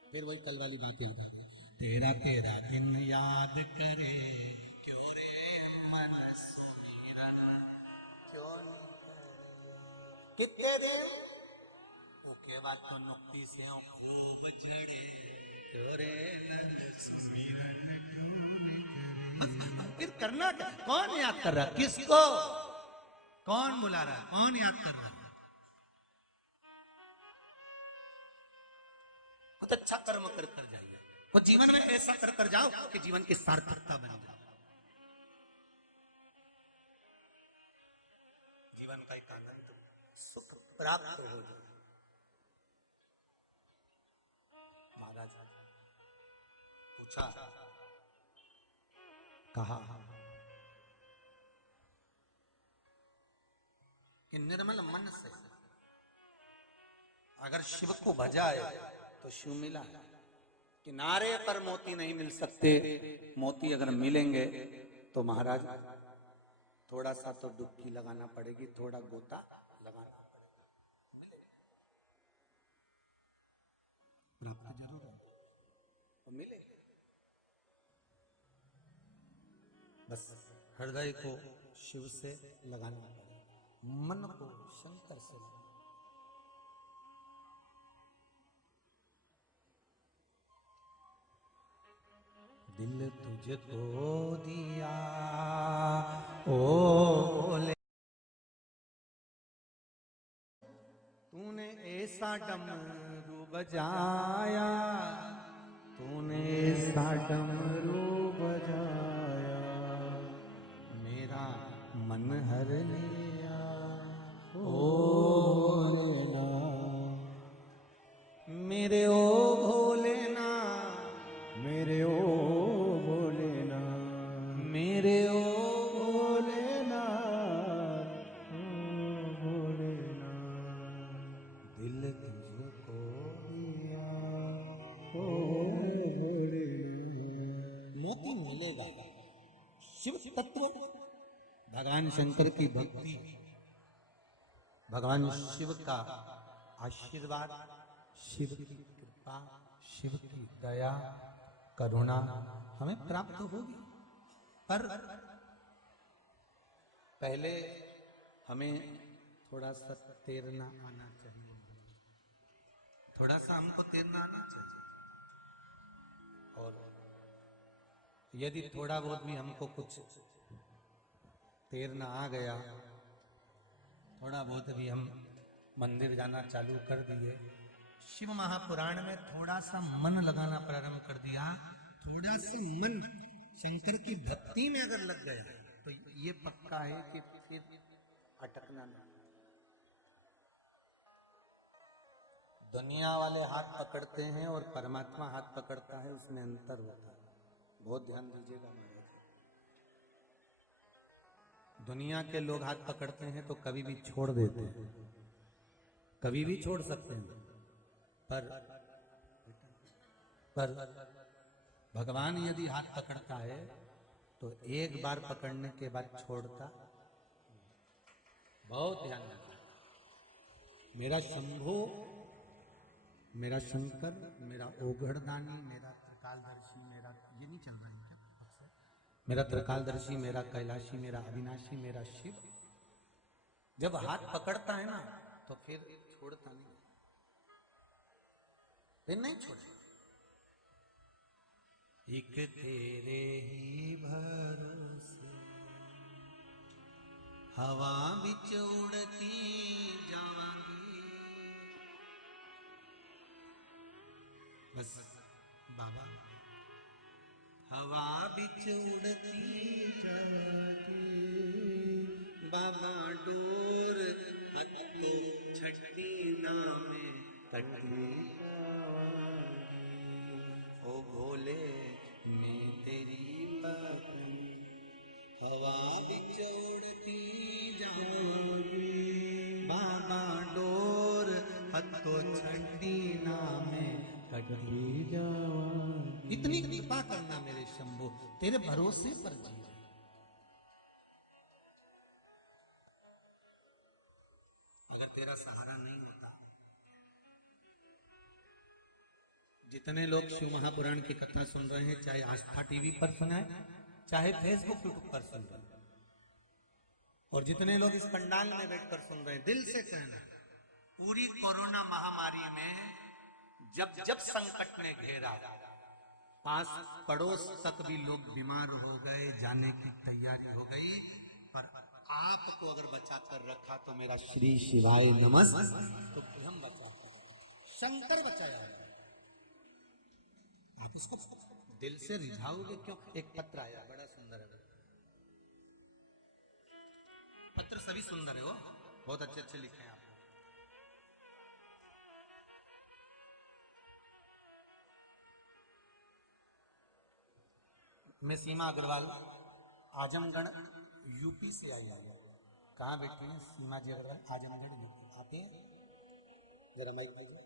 फिर वही कल वाली बात याद आ गई, तेरा तेरा दिन याद करे क्यों रे मन सुमिरन क्यों नहीं करे। कितने दिन? ओके बाद तो नुक्ति से खूब झड़े क्यों रे मन सुमिरन क्यों नहीं करे। बस फिर करना क्या? कौन याद कर रहा, किसको, कौन बुला रहा, कौन याद कर रहा? कुछ अच्छा कर्म कर कर जाइए, कुछ जीवन में ऐसा कर कर जाओ कि जीवन की सार्थकता बन जाए, जीवन का एक आनंद सुख प्राप्त हो जाए। महाराज पूछा, कहा कि निर्मल मन से अगर शिव को भजाए तो शिव मिला, किनारे पर मोती नहीं मिल सकते, मोती अगर मिलेंगे तो महाराज थोड़ा सा तो डुबकी लगाना पड़ेगी, थोड़ा गोता लगाना पड़ेगा, प्राप्त जरूर है तो मिले। बस हृदय को शिव से लगाना पड़ेगा, मन को शंकर से लगाना। दिल तुझको दिया ओ बोले, तूने ऐसा डमरू बजाया, तूने ऐसा डमरू बजाया, मेरा मन हर लिया ओ भोलेनाथ, मेरे ओ भोलेनाथ, मेरे ओ भोलेनाथ, मेरे ओ भोलेनाथ, ओ भोलेनाथ, दिल तुझको दिया ओ भोलेनाथ। मोती मिलेगा, शिव तत्व, भगवान शंकर की भक्ति, भगवान शिव का आशीर्वाद, शिव की कृपा, शिव की दया करुणा हमें प्राप्त होगी। पर पहले हमें थोड़ा सा तैरना आना चाहिए, थोड़ा सा हमको तैरना आना चाहिए, और यदि थोड़ा बहुत भी हमको कुछ तैरना आ गया, थोड़ा बहुत भी हम मंदिर जाना चालू कर दिए, शिव महापुराण में थोड़ा सा मन लगाना प्रारंभ कर दिया, थोड़ा सा मन शंकर की भक्ति में अगर लग गया तो ये पक्का है कि फिर अटकना नहीं। दुनिया वाले हाथ पकड़ते हैं और परमात्मा हाथ पकड़ता है, उसमें अंतर होता है, बहुत ध्यान दीजिएगा महाराज। दुनिया के लोग हाथ पकड़ते हैं तो कभी भी छोड़ देते हैं, कभी भी छोड़ सकते हैं, पर भगवान यदि हाथ पकड़ता है तो एक बार पकड़ने के बाद छोड़ता, बहुत ध्यान रखना। मेरा शंभो, मेरा शंकर, मेरा ओघड़दानी, मेरा त्रिकालदर्शी, मेरा ये नहीं चल रहा है क्या? मेरा त्रिकालदर्शी, मेरा कैलाशी, मेरा अविनाशी, मेरा शिव जब हाथ पकड़ता है ना तो फिर छोड़ता नहीं, फिर नहीं छोड़े। एक तेरे ही भरोसे हवा बिच उड़ती जावांगी, बस बाबा हवा बिच उड़ती जावांगी, बाबा डोर हत्तो छठी नामे कटनी ओ भोले मैं तेरी पत्नी, हवा बिच उड़ती जाऊंगी, बाबा डोर हत्तो छठी नामे कटनी जाऊंगी। इतनी कृपा करना मेरे शंभो, तेरे भरोसे पर जी रहे, जितने लोग शिव महापुराण की कथा सुन रहे हैं, चाहे आस्था टीवी पर सुनाए, चाहे फेसबुक यूट्यूब पर सुन रहे हैं, और जितने लोग इस पंडाल में बैठकर सुन रहे हैं, दिल से कहना, पूरी कोरोना महामारी में जब जब संकट ने घेरा, पास पड़ोस तक भी लोग बीमार हो गए, जाने की तैयारी हो गई, पर आपको अगर बचा कर रखा तो मेरा श्री शिवाय नमः, तो हम बचा कर शंकर बचाया। आप इसको दिल से रिझाओगे क्यों? एक पत्र आया, बड़ा सुंदर है पत्र, सभी सुंदर है वो, बहुत अच्छे अच्छे लिखे हैं आप। मैं सीमा अग्रवाल, आजमगढ़ यूपी से आई है। कहाँ बैठी है सीमा जी अग्रवाल? आजमगढ़ यूपी। आते हैं जरा माइक दीजिए।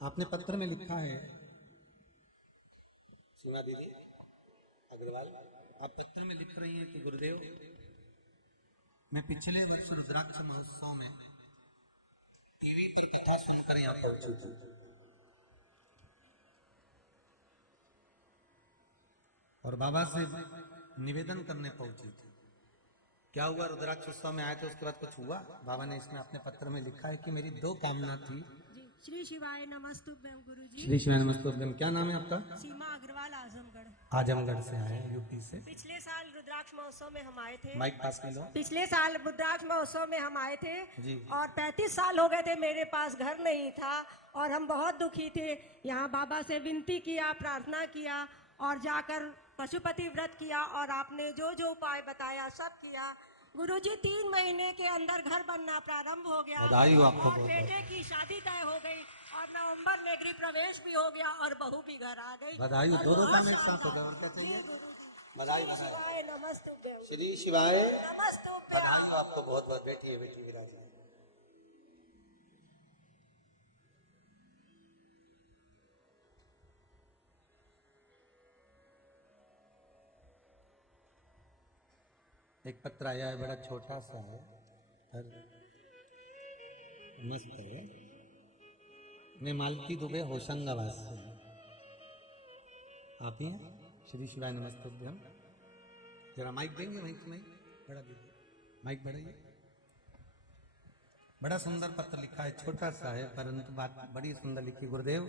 आपने पत्र में लिखा है, सीमा दीदी अग्रवाल, आप पत्र में लिख रही हैं कि गुरुदेव, मैं पिछले वर्ष रुद्राक्ष महोत्सव में टीवी पर कथा सुनकर यहाँ पहुंची थी। और बाबा से निवेदन करने पहुंची थी। क्या हुआ? रुद्राक्ष उत्सव में आए थे, उसके बाद कुछ हुआ? बाबा ने इसमें अपने पत्र में लिखा है कि मेरी 2 कामना थी। श्री शिवाय नमस्तुभ्यं गुरुजी। श्री शिवाय नमस्तुभ्यं। क्या नाम है आपका? सीमा अग्रवाल, आजमगढ़। आजमगढ़ से आए हैं, यूपी से। पिछले साल रुद्राक्ष महोत्सव में हम आए थे। माइक पास कर लो। पिछले साल रुद्राक्ष महोत्सव में हम आए थे जी। और 35 साल हो गए थे, मेरे पास घर नहीं था और हम बहुत दुखी थे। यहाँ बाबा से विनती किया, प्रार्थना किया और जाकर पशुपति व्रत किया और आपने जो जो उपाय बताया सब किया। गुरुजी 3 महीने के अंदर घर बनना प्रारंभ हो गया। बधाई हो आपको। और बेटे की शादी तय हो गई और नवंबर में गृह प्रवेश भी हो गया और बहू भी घर आ गई। बधाई हो, दोनों काम एक साथ हो गए। और क्या चाहिए? बधाई बधाई। शिवाय नमस्तुभ्यं। श्री शिवाय नमस्तुभ्यं। बधाई हो आपको बहुत बहुत। बैठिए बैठिए विराजिए। एक पत्र आया है, बड़ा छोटा सा है, पर मस्त है। मैं मालती दुबे होशंगाबाद से। आप ही हैं? श्री शिवाय नमस्तुभ्यं। जरा माइक देंगे? माइक बड़ा दीजिए, माइक बढ़ाइए। बड़ा सुंदर पत्र लिखा है, छोटा सा है परंतु बात बड़ी सुंदर लिखी। गुरुदेव,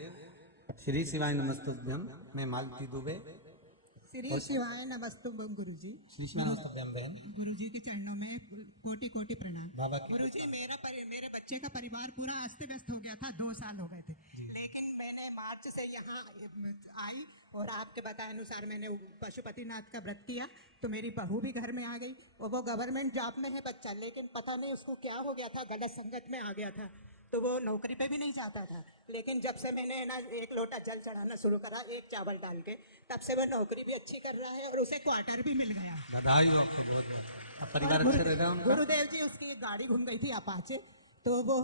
श्री शिवाय नमस्तुभ्यं। मैं मालती दुबे। श्री शिवाय नमस्तुभ्यं गुरुजी। श्री शिवाय नमस्तुभ्यं बहन। गुरुजी के चरणों में कोटि कोटि प्रणाम। बाबा की गुरुजी, मेरे बच्चे का परिवार पूरा अस्त व्यस्त हो गया था, 2 साल हो गए थे, लेकिन मैंने मार्च से यहाँ आई और आपके बताए अनुसार मैंने पशुपतिनाथ का व्रत किया तो मेरी बहू भी घर में आ गई और वो गवर्नमेंट जॉब में है बच्चा, लेकिन पता नहीं उसको क्या हो गया था, गलत संगत में आ गया था तो वो नौकरी पे भी नहीं जाता था। लेकिन जब से मैंने ना 1 लोटा जल चढ़ाना शुरू करा, 1 चावल डाल के, तब से वो नौकरी भी अच्छी कर रहा है और उसे क्वार्टर भी मिल गया। बधाई हो आपको बहुत बहुत। परिवार अच्छा रह रहा है उनका? गुरुदेव जी, उसकी एक गाड़ी घूम गई थी अपाचे, तो वो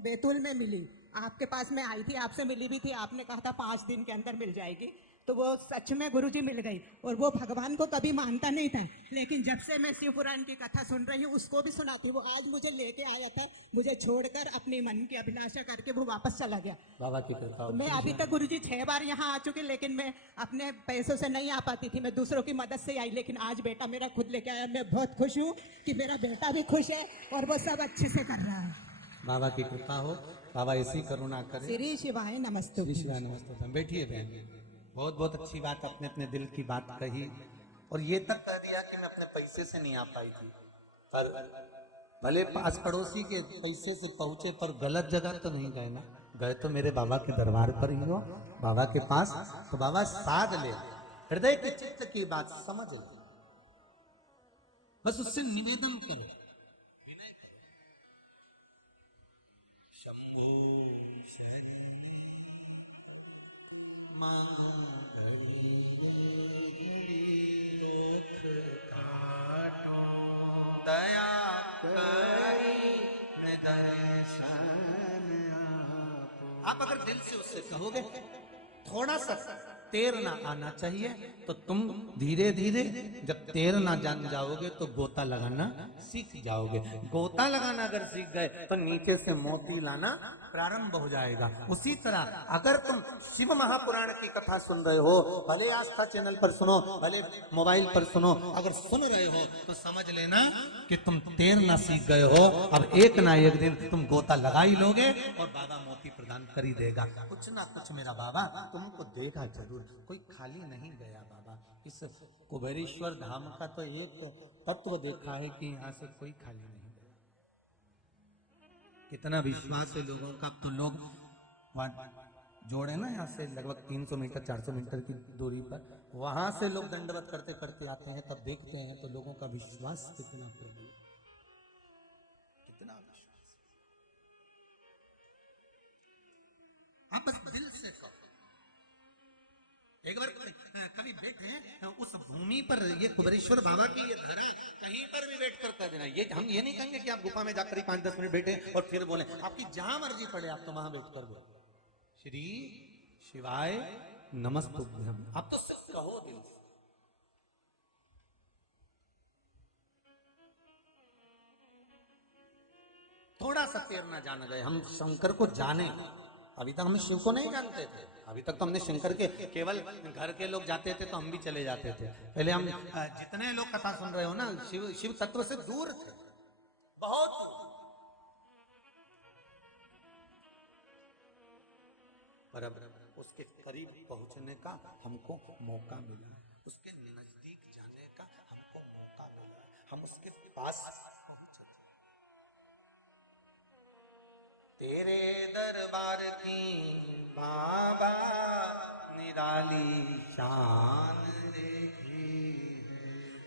बैतूल में मिली, आपके पास में आई थी, आपसे मिली भी थी, आपने कहा था 5 दिन के अंदर मिल जाएगी, तो वो सच में गुरुजी मिल गई। और वो भगवान को कभी मानता नहीं था, लेकिन जब से मैं शिव पुराण की कथा सुन रही हूँ उसको भी सुनाती। वो आज मुझे लेके आया था, मुझे छोड़कर अपनी मन की अभिलाषा करके वो वापस चला गया। बाबा की कृपा। मैं अभी तक गुरुजी 6 बार यहाँ आ चुकी, लेकिन मैं अपने पैसों से नहीं आ पाती थी, मैं दूसरों की मदद से आई, लेकिन आज बेटा मेरा खुद लेके आया। मैं बहुत खुश हूँ कि मेरा बेटा भी खुश है और वो सब अच्छे से कर रहा है। बाबा की कृपा हो, बाबा ऐसी करुणा करे। श्री शिवाय नमस्तुभ्यं। श्री शिवाय नमस्तुभ्यं। बैठिए बहन, बहुत बहुत अच्छी बात, अपने अपने दिल की बात कही और ये तक कह दिया कि मैं अपने पैसे से नहीं आ पाई थी, पर भले पास पड़ोसी के पैसे से पहुंचे पर गलत जगह तो नहीं गए ना, गए तो मेरे बाबा के दरबार पर ही हो, बाबा के पास। तो बाबा साध ले, हृदय के चित्त की बात समझ ले, बस उससे निवेदन करो। दया करी दर्शन आप अगर दिल से उससे कहोगे, थोड़ा सा तैरना आना चाहिए, तो तुम धीरे धीरे जब तैरना जान जाओगे तो गोता लगाना सीख जाओगे। गोता लगाना अगर सीख गए तो नीचे से मोती लाना प्रारंभ हो जाएगा। उसी तरह अगर तुम शिव महापुराण की कथा सुन रहे हो, भले आस्था चैनल पर सुनो, भले मोबाइल पर सुनो, अगर सुन रहे हो तो समझ लेना कि तुम तैरना सीख गए हो। अब एक ना एक दिन तुम गोता लगा ही लोगे और बाबा मोती प्रदान कर ही देगा। कुछ ना कुछ मेरा बाबा तुमको देगा जरूर, कोई खाली नहीं गया बाबा। इस कुबेरेश्वर धाम का तो एक तत्व देखा है कि यहाँ से कोई खाली नहीं गया। कितना विश्वास है लोगों का। तो लोग जोड़े ना यहाँ से लगभग 300 मीटर 400 मीटर की दूरी पर, वहां से लोग दंडवत करते करते आते हैं, तब देखते हैं तो लोगों का विश्वास कितना प्रबल, कितना विश्वास। आप बस दिल से कहो। एक बार कभी बैठे उस भूमि पर, ये कुबेरेश्वर बाबा की ये धरा, कहीं पर भी बैठ कर देना। ये हम ये नहीं कहेंगे कि आप गुफा में जाकर 5-10 मिनट बैठे और फिर बोले, आपकी जहां मर्जी पड़े आप तो वहां बैठ कर बोले श्री शिवाय नमस्तुभ्यम। आप तो सिर्फ कहो दिल से। थोड़ा सा तैरना जान गए, हम शंकर को जाने। अभी तक हम शिव को नहीं जानते थे, अभी तक तो हमने शंकर के केवल घर के लोग जाते थे तो हम भी चले जाते थे। पहले हम जितने लोग कथा सुन रहे हो ना, शिव शिव तत्व से दूर थे, बहुत दूर। पर अब उसके करीब पहुंचने का हमको मौका मिला, उसके नजदीक जाने का हमको मौका मिला, हम उसके पास पहुंचे। तेरे दरबार की बाबा निराली शान देखी,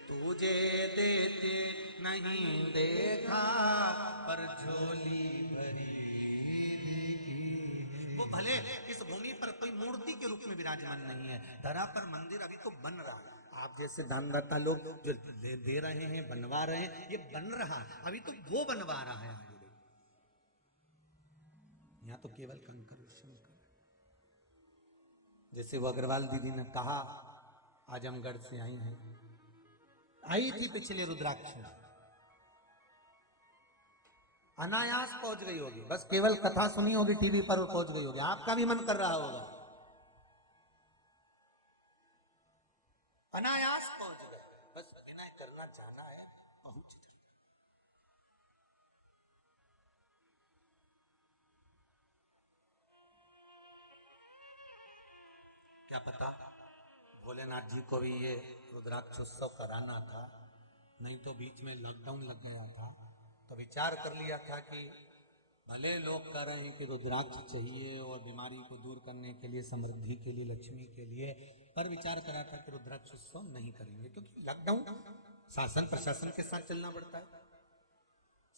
तुझे देते नहीं देखा पर झोली भरी देखी। वो भले इस भूमि पर कोई मूर्ति के रूप में विराजमान नहीं है, धरा पर मंदिर अभी तो बन रहा है। आप जैसे दानदाता लोग जो दे रहे हैं, बनवा रहे हैं, ये बन रहा है, अभी तो वो बनवा रहा है। यहाँ तो केवल कंकर शंकर। जैसे वो अग्रवाल दीदी ने कहा, आजमगढ़ से आई हैं, आई थी पिछले रुद्राक्ष, अनायास पहुंच गई होगी, बस केवल कथा सुनी होगी टीवी पर, वो पहुंच गई होगी। आपका भी मन कर रहा होगा, अनायास पहुंच गए, बस बिना करना चाहना है, पहुंच जाए। क्या पता भोलेनाथ जी को भी ये रुद्राक्षोत्सव कराना था, नहीं तो बीच में लॉकडाउन लग गया था, तो विचार कर लिया था कि भले लोग कह रहे हैं कि रुद्राक्ष चाहिए और बीमारी को दूर करने के लिए, समृद्धि के लिए, लक्ष्मी के लिए, पर विचार करा था कि रुद्राक्षोत्सव नहीं करेंगे, क्योंकि लॉकडाउन शासन प्रशासन के साथ चलना पड़ता है।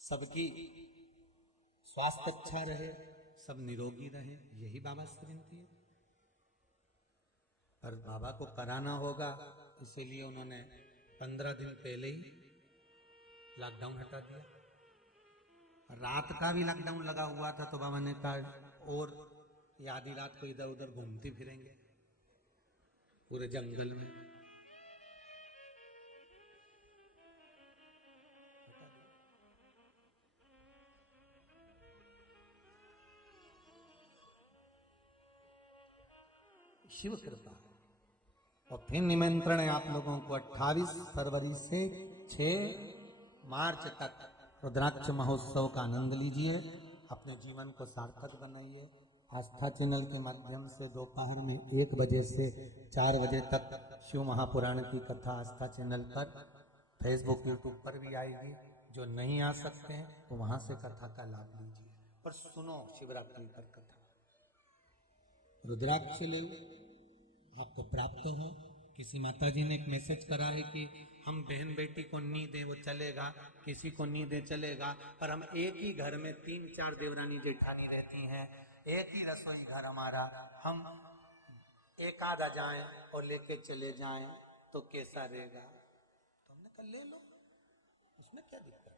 सबकी स्वास्थ्य अच्छा रहे, सब निरोगी रहे, यही बाबा से विनती है। पर बाबा को कराना होगा, इसीलिए उन्होंने 15 दिन पहले ही लॉकडाउन हटा दिया। रात का भी लॉकडाउन लगा हुआ था, तो बाबा ने कहा और ये आधी रात को इधर उधर घूमते फिरेंगे पूरे जंगल में। शिव कृपा। और फिर निमंत्रण है आप लोगों को 28 फरवरी से 6 मार्च तक रुद्राक्ष महोत्सव का आनंद लीजिए, अपने जीवन को सार्थक बनाइए। आस्था चैनल के माध्यम से दोपहर में 1 बजे से 4 बजे तक शिव महापुराण की कथा आस्था चैनल पर, फेसबुक यूट्यूब पर भी आएगी। जो नहीं आ सकते हैं तो वहां से कथा का लाभ लीजिए, पर सुनो शिवरात्रि पर कथा। रुद्राक्ष ले आपको प्राप्त हो। किसी माता जी ने एक मैसेज करा है कि हम बहन बेटी को नहीं दे वो चलेगा, किसी को नहीं दे चलेगा, पर हम एक ही घर में 3-4 देवरानी जेठानी रहती हैं, एक ही रसोई घर हमारा, हम एक आधा जाएं और लेके चले जाएं तो कैसा रहेगा? तो हमने कहा ले लो, उसमें क्या दिक्कत है।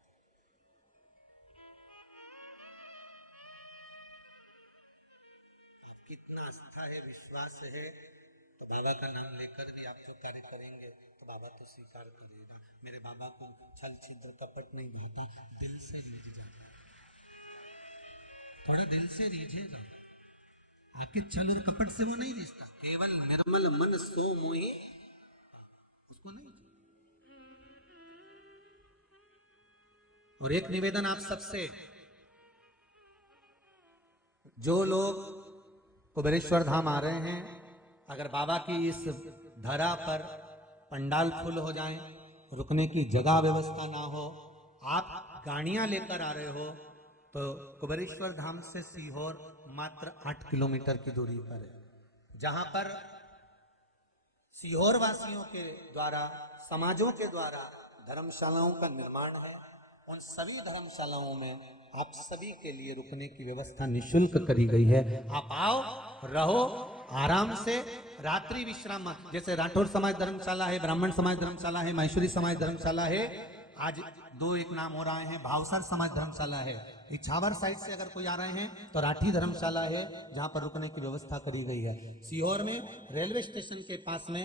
कितना आस्था है, विश्वास है, तो बाबा का नाम लेकर भी आप जो कार्य करेंगे तो बाबा तो स्वीकार करिएगा। मेरे बाबा को छल छिद्र कपट नहीं भाता, दिल से रीझ जाता है। थोड़ा दिल से रीझेगा, आके छल और कपट से वो नहीं रिश्ता, केवल निर्मल मन सो मोहि उसको नहीं। और एक निवेदन आप सबसे, जो लोग कुबेरेश्वर धाम आ रहे हैं, अगर बाबा की इस धरा पर पंडाल फुल हो जाए, रुकने की जगह व्यवस्था ना हो, आप गाड़ियां लेकर आ रहे हो, तो कुबेरेश्वर धाम से सीहोर मात्र 8 किलोमीटर की दूरी पर है, जहां पर सीहोर वासियों के द्वारा, समाजों के द्वारा धर्मशालाओं का निर्माण है। उन सभी धर्मशालाओं में आप सभी के लिए रुकने की व्यवस्था निःशुल्क करी गई है। आप आओ, रहो आराम से, रात्रि विश्राम, जैसे राठौर समाज धर्मशाला है, ब्राह्मण समाज धर्मशाला है, महेश्वरी समाज धर्मशाला है, आज 2 एक नाम हो रहे हैं, भावसर समाज धर्मशाला है। इछावर साइड से अगर कोई आ रहे हैं तो राठी धर्मशाला है, जहां पर रुकने की व्यवस्था करी गई है। सीहोर में रेलवे स्टेशन के पास में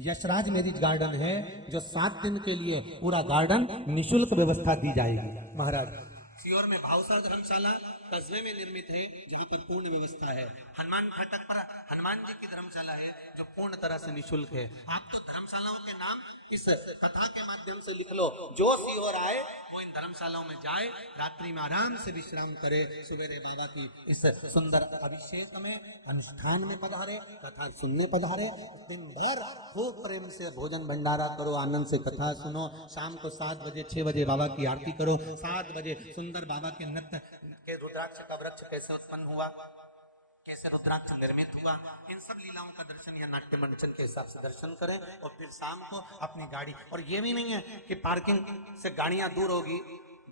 यशराज मैरिज गार्डन है, जो 7 दिन के लिए पूरा गार्डन निःशुल्क व्यवस्था दी जाएगी। महाराज सीहोर में भावसर धर्मशाला कस्बे में निर्मित है, जहाँ पर पूर्ण व्यवस्था है। हनुमान फाटक पर हनुमान जी की धर्मशाला है, जो पूर्ण तरह से निःशुल्क है। आप तो धर्मशालाओं के नाम इस कथा के माध्यम से लिख लो, जो सीहोर आए वो इन धर्मशालाओं में जाए, रात्रि में आराम से विश्राम करे, सवेरे बाबा की इस सुंदर अभिषेक में, अनुष्ठान में पधारे, कथा सुनने पधारे। दिन भर खूब प्रेम से भोजन भंडारा करो, आनंद से कथा सुनो। शाम को 7 बजे 6 बजे बाबा की आरती करो। 7 बजे सुंदर बाबा के नृत्य के रुद्राक्ष का वृक्ष कैसे उत्पन्न हुआ, कैसे रुद्राक्ष निर्मित हुआ, इन सब लीलाओं का दर्शन या नाट्य मंचन के हिसाब से दर्शन करें। और फिर शाम को अपनी गाड़ी, और ये भी नहीं है कि पार्किंग से गाड़ियां दूर होगी,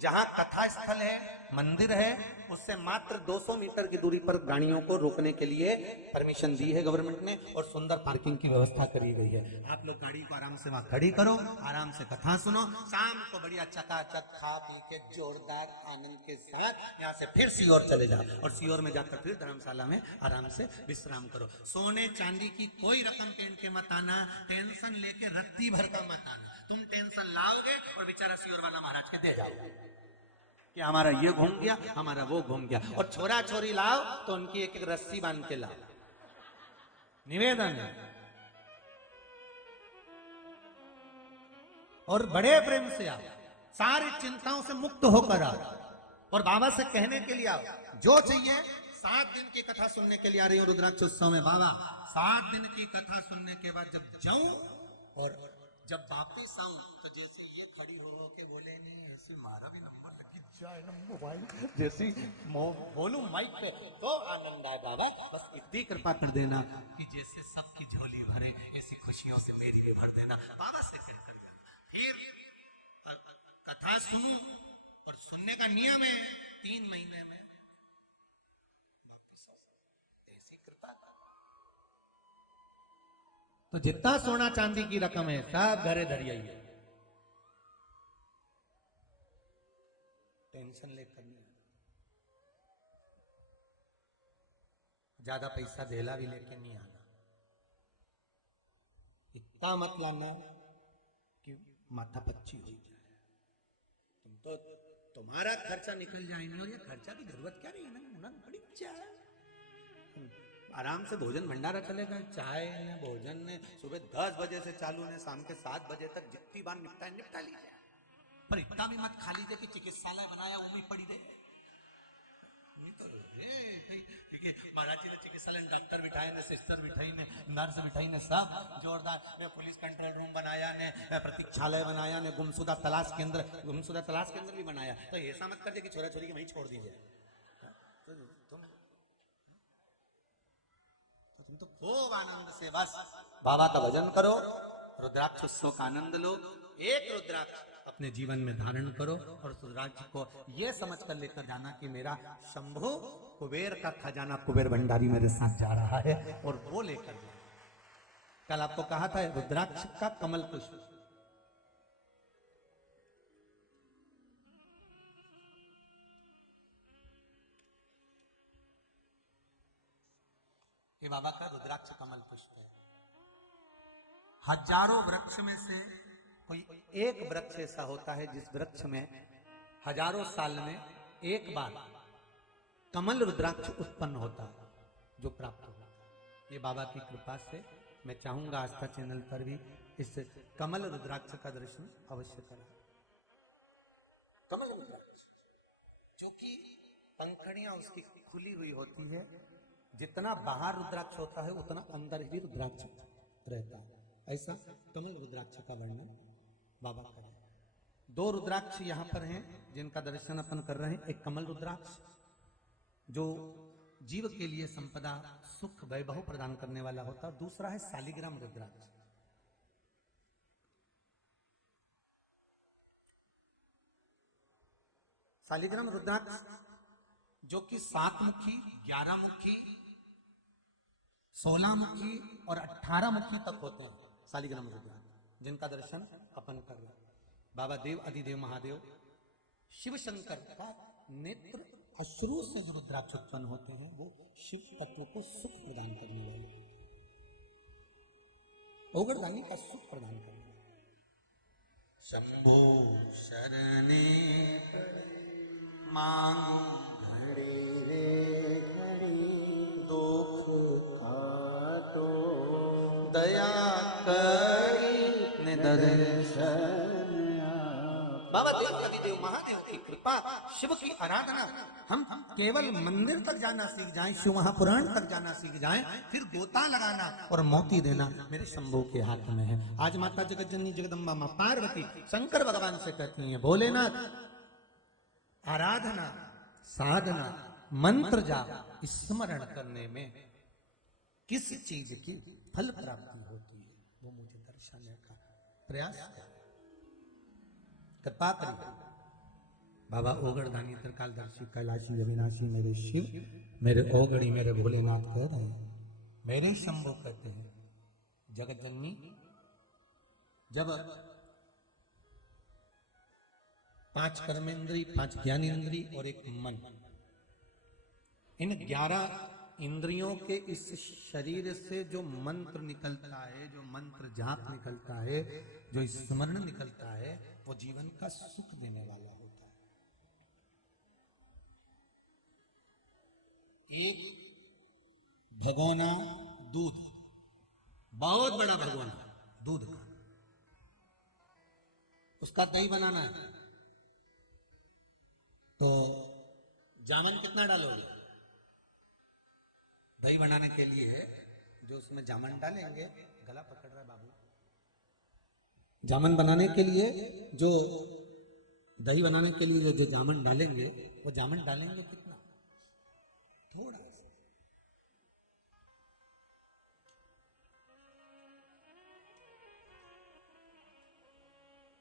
जहां कथा स्थल है, मंदिर है, उससे मात्र 200 मीटर की दूरी पर गाड़ियों को रोकने के लिए परमिशन दी है गवर्नमेंट ने, और सुंदर पार्किंग की व्यवस्था करी गई है। आप लोग गाड़ी को आराम से वहां खड़ी करो, आराम से कथा सुनो, शाम को बढ़िया चकाचक खा पी के जोरदार आनंद के साथ यहाँ से फिर सीहोर चले जाओ, और सीहोर में जाकर फिर धर्मशाला में आराम से विश्राम करो। सोने चांदी की कोई रकम पहन के मत आना, टेंशन लेके रत्ती भर का मत आना। तुम टेंशन लाओगे और बेचारा सीहोर वाला महाराज के दे जाओगे कि हमारा ये घूम गया, हमारा वो घूम गया। और छोरा छोरी लाओ तो उनकी एक एक रस्सी बांध के लाओ। निवेदन है, और बड़े प्रेम से आओ, सारी चिंताओं से मुक्त होकर आओ, और बाबा से कहने के लिए आओ जो चाहिए। 7 दिन की कथा सुनने के लिए आ रही हूँ रुद्राक्ष उत्सव में। बाबा 7 दिन की कथा सुनने के बाद जब जाऊं और जब वापिस आऊं, तो जैसे ये खड़ी हो के बोले नहीं, ऐसे मारा भी नंबर लगी जाए ना मोबाइल, जैसे बोलूं माइक पे तो आनंद आए। बाबा बस इतनी कृपा कर देना कि जैसे सबकी झोली भरे, ऐसी खुशियों से मेरी भी भर देना। बाबा से कहकर फिर कथा सुनूं, और सुनने का नियम है 3 महीने में वापिस ऐसी कृपा। तो जितना सोना चांदी की रकम है सब घरे धरी आई है, टेंशन लेकर नहीं। ज्यादा पैसा धेला भी लेके नहीं आना, इतना मत लाना कि माथा पच्ची हो जाए। तुम तो तुम्हारा खर्चा निकल जाएंगे, और ये खर्चा की जरूरत क्या नहीं है ना, बड़ी चाय आराम से भोजन भंडारा चलेगा। चाय ने भोजन ने सुबह 10 बजे से चालू ने शाम के 7 बजे तक जितनी बार निपटा लीजिए, पर इतना भी मत खा लीजिए कि चिकित्सालय बनाया वो भी पड़ी रहे। महाराज जी ने चिकित्सालय में डॉक्टर बिठाए ने, सिस्टर बिठाई ने, नर्स बिठाई ने, सब जोरदार ने, पुलिस कंट्रोल रूम बनाया ने, प्रतीक्षालय बनाया ने, गुमशुदा तलाश केंद्र भी बनाया। तो ऐसा मत कर कि छोरा छोरी के वहीं छोड़ दीजिए। तुम तो खूब आनंद से बस बाबा का भजन करो, रुद्राक्ष उत्सव का आनंद लो। एक रुद्राक्ष अपने जीवन में धारण करो, और उस रुद्राक्ष को ये समझ कर लेकर जाना कि मेरा शंभु कुबेर का खजाना कुबेर भंडारी मेरे साथ जा रहा है, और वो लेकर कल आपको कहा था रुद्राक्ष का कमल पुष्प। ये बाबा का रुद्राक्ष कमल पुष्प है। हजारों वृक्ष में से कोई एक वृक्ष ऐसा होता है जिस वृक्ष में हजारों साल में एक बार कमल रुद्राक्ष उत्पन्न होता है, जो प्राप्त होता है। ये बाबा की कृपा से मैं चाहूंगा आस्था चैनल पर भी इस कमल रुद्राक्ष का दर्शन अवश्य करें। कमल रुद्राक्ष जो कि पंखड़ियां उसकी खुली हुई होती है, जितना बाहर रुद्राक्ष होता है उतना अंदर ही रुद्राक्ष रहता है। ऐसा कमल रुद्राक्ष का वर्णन बाबा करें। दो रुद्राक्ष यहाँ पर हैं जिनका दर्शन अपन कर रहे हैं। एक कमल रुद्राक्ष जो जीव के लिए संपदा सुख वैभव प्रदान करने वाला होता है, दूसरा है शालिग्राम रुद्राक्ष। शालिग्राम रुद्राक्ष जो कि 7 मुखी, 11 मुखी, 16 मुखी और 18 मुखी तक होते हैं। शालिग्राम रुद्राक्ष जिनका दर्शन अपन कर रहे हैं। बाबा देव अधिदेव महादेव शिव शंकर का नेत्र अश्रु से जो रुद्राक्ष उत्पन्न होते हैं वो शिव तत्व को सुख प्रदान करने वाले, ओगरदानी का सुख प्रदान करने वाले। शंभो शरणे मांग घड़ी रे घड़ी, दुख काटो दया करी निदर्शन। बाबा देव अधिदेव महादेव की कृपा, शिव की आराधना, हम केवल मंदिर तक जाना सीख जाएं, शिव महापुराण तक जाना सीख जाएं, फिर गोता लगाना और मोती देना मेरे शंभू के हाथ में है। आज माता जगत जननी जगदम्बा मां पार्वती शंकर भगवान से कहती हैं, भोलेनाथ आराधना, साधना, मंत्र जाप, स्मरण करने में किस चीज की फल प्राप्ति होती है वो मुझे दर्शाने का प्रयास करें, कृपा करिए। बाबा ओगड़दानी त्रिकालदर्शी कैलाशी अविनाशी मेरे शिव, मेरे ओगड़ी, मेरे भोलेनाथ कह रहे हैं, मेरे शंभू कहते हैं, जगत जननी जब 5 कर्मेंद्री, 5 ज्ञानेंद्री और एक मन, इन 11 इंद्रियों के इस शरीर से जो मंत्र निकलता है, जो मंत्र जाप निकलता है, जो स्मरण निकलता है, वो जीवन का सुख देने वाला होता है। एक भगोना दूध, बहुत बड़ा भगोना दूध का, उसका दही बनाना है तो जामन कितना डालोगे? दही बनाने के लिए जो उसमें जामन डालेंगे, गला पकड़ रहा है बाबू, जामन बनाने के लिए जो दही बनाने के लिए जो जामन डालेंगे, वो जामन डालेंगे कितना? थोड़ा सा।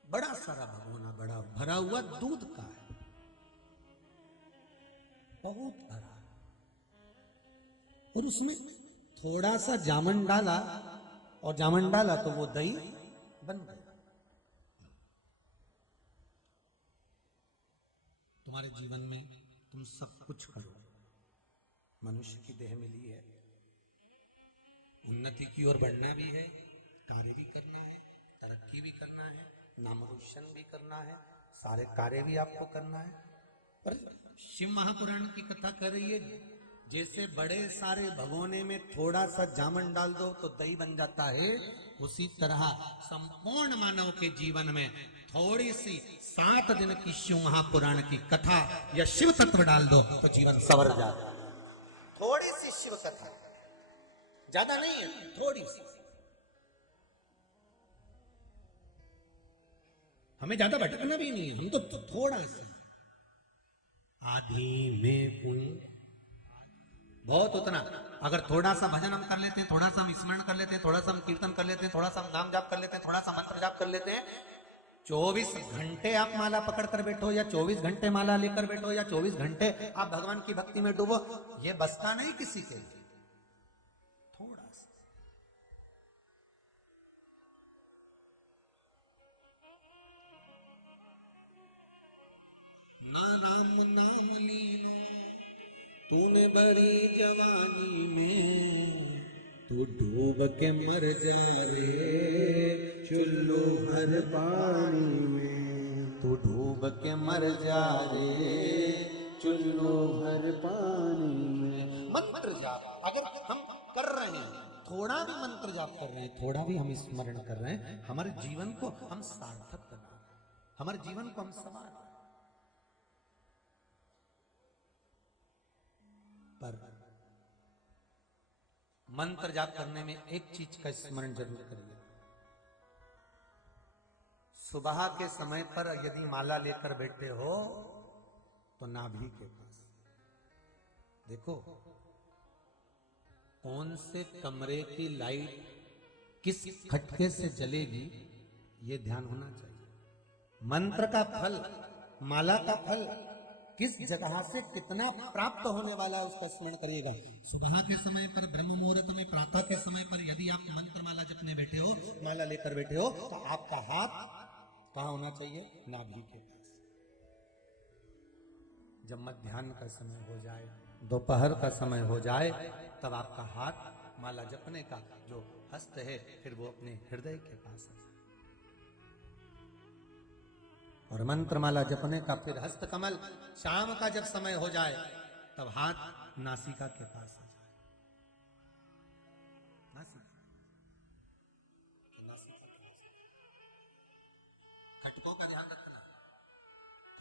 बड़ा सारा भगोना, बड़ा भरा हुआ दूध का है, बहुत भरा, और उसमें थोड़ा सा जामन डाला, और जामन डाला तो वो दही बन गया। तुम्हारे जीवन में तुम सब कुछ करो, मनुष्य की देह मिली है, उन्नति की ओर बढ़ना भी है, कार्य भी करना है, तरक्की भी करना है, नाम रोशन भी करना है, सारे कार्य भी आपको करना है। पर शिव महापुराण की कथा कर रही है, जैसे बड़े सारे भगोने में थोड़ा सा जामन डाल दो तो दही बन जाता है, उसी तरह संपूर्ण मानव के जीवन में थोड़ी सी 7 दिन की शिव महापुराण की कथा या शिव तत्व डाल दो तो जीवन संवर जाता है। थोड़ी सी शिव कथा, ज्यादा नहीं है, थोड़ी सी। हमें ज्यादा भटकना भी नहीं है, हम तो थोड़ा सा, आधी में पुण्य बहुत उतना। अगर थोड़ा सा भजन हम कर लेते हैं, थोड़ा सा हम स्मरण कर लेते हैं, थोड़ा सा हम कीर्तन कर लेते हैं, थोड़ा सा हम नाम जाप कर लेते हैं, थोड़ा सा मंत्र जाप कर लेते हैं, 24 घंटे आप माला पकड़ कर बैठो या 24 घंटे माला लेकर बैठो या 24 घंटे आप भगवान की भक्ति में डूबो, ये बसता नहीं किसी के लिए। थोड़ा सा ना राम नाम लीनो तूने बड़ी जवानी में, तू डूब के मर जा रे चुल्लू भर पानी में, तू डूब के मर जा रे चुल्लू भर पानी में। मंत्र जाप अगर हम कर रहे हैं, थोड़ा भी मंत्र जाप कर रहे हैं, थोड़ा भी हम स्मरण कर रहे हैं, हमारे जीवन को हम सार्थक बना रहे हैं, हमारे जीवन को हम संवार रहे हैं। पर मंत्र जाप करने में एक चीज का स्मरण जरूर करिए। सुबह के समय पर यदि माला लेकर बैठे हो तो नाभि के पास देखो, कौन से कमरे की लाइट किस खटके से जलेगी, ये ध्यान होना चाहिए। मंत्र का फल, माला का फल किस जगह से कितना प्राप्त होने वाला है उसका स्मरण करिएगा। सुबह के समय पर, ब्रह्म मुहूर्त में, प्रातः के समय पर यदि आप मंत्र माला जपने बैठे हो, माला लेकर बैठे हो, तो आपका हाथ कहाँ होना चाहिए? नाभि के पास। जब मध्याह्न का समय हो जाए, दोपहर का समय हो जाए, तब आपका हाथ माला जपने का जो हस्त है फिर वो अपने हृदय के पास है, और मंत्र माला जपने का फिर हस्त कमल शाम का जब समय हो जाए तब हाथ नासिका के पास आ जाए। नासिका, नासिका के पास। खटकों का ध्यान रखना,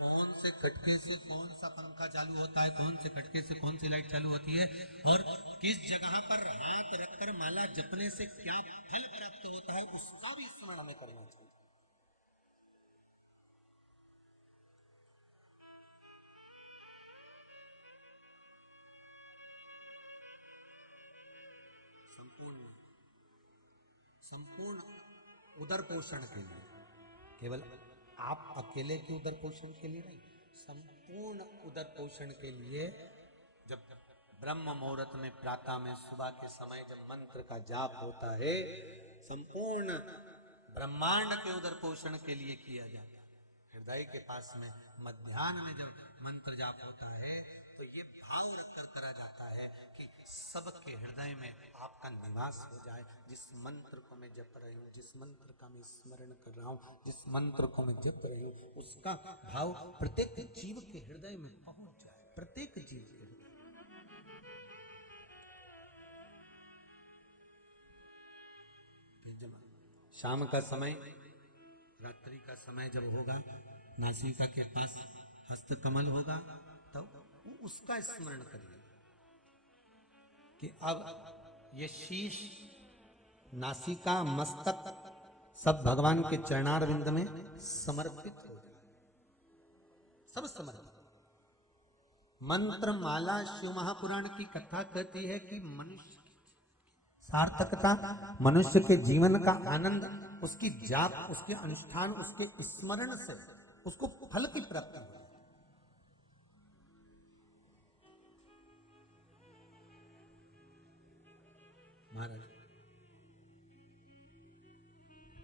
कौन से खटके से कौन सा पंखा चालू होता है, कौन से खटके से कौन सी लाइट चालू होती है, और किस जगह पर हाथ रखकर माला जपने से क्या फल प्राप्त होता है, उसका भी स्मरण हमें करना चाहिए। संपूर्ण उदर पोषण के लिए, केवल आप अकेले के उदर पोषण के लिए नहीं, संपूर्ण उदर पोषण के लिए जब ब्रह्म मुहूर्त में, प्रातः में, सुबह के समय जब मंत्र का जाप होता है, संपूर्ण ब्रह्मांड के उदर पोषण के लिए किया जाता है। हृदय के पास में मध्याह्न में जब मंत्र जाप होता है तो ये भाव रखकर करा जाता है कि सबके हृदय में आपका निवास हो जाए। जिस मंत्र को मैं जप रही हूँ, जिस मंत्र का मैं स्मरण कर रहा हूँ, जिस मंत्र को मैं जप रही हूँ, उसका भाव प्रत्येक जीव के हृदय में पहुंच जाए, प्रत्येक जीव के हृदय। शाम का समय, रात्रि का समय जब होगा, नासिका के पास हस्त कमल होगा, तब उसका स्मरण करिए कि अब ये शीश, नासिका, मस्तक सब भगवान के चरणारविंद में समर्पित हो जाए, सब समर्पित। मंत्र माला, शिव महापुराण की कथा कहती है कि मनुष्य की सार्थकता, मनुष्य के जीवन का आनंद उसकी जाप, उसके अनुष्ठान, उसके स्मरण से उसको फल की प्राप्ति है। महाराज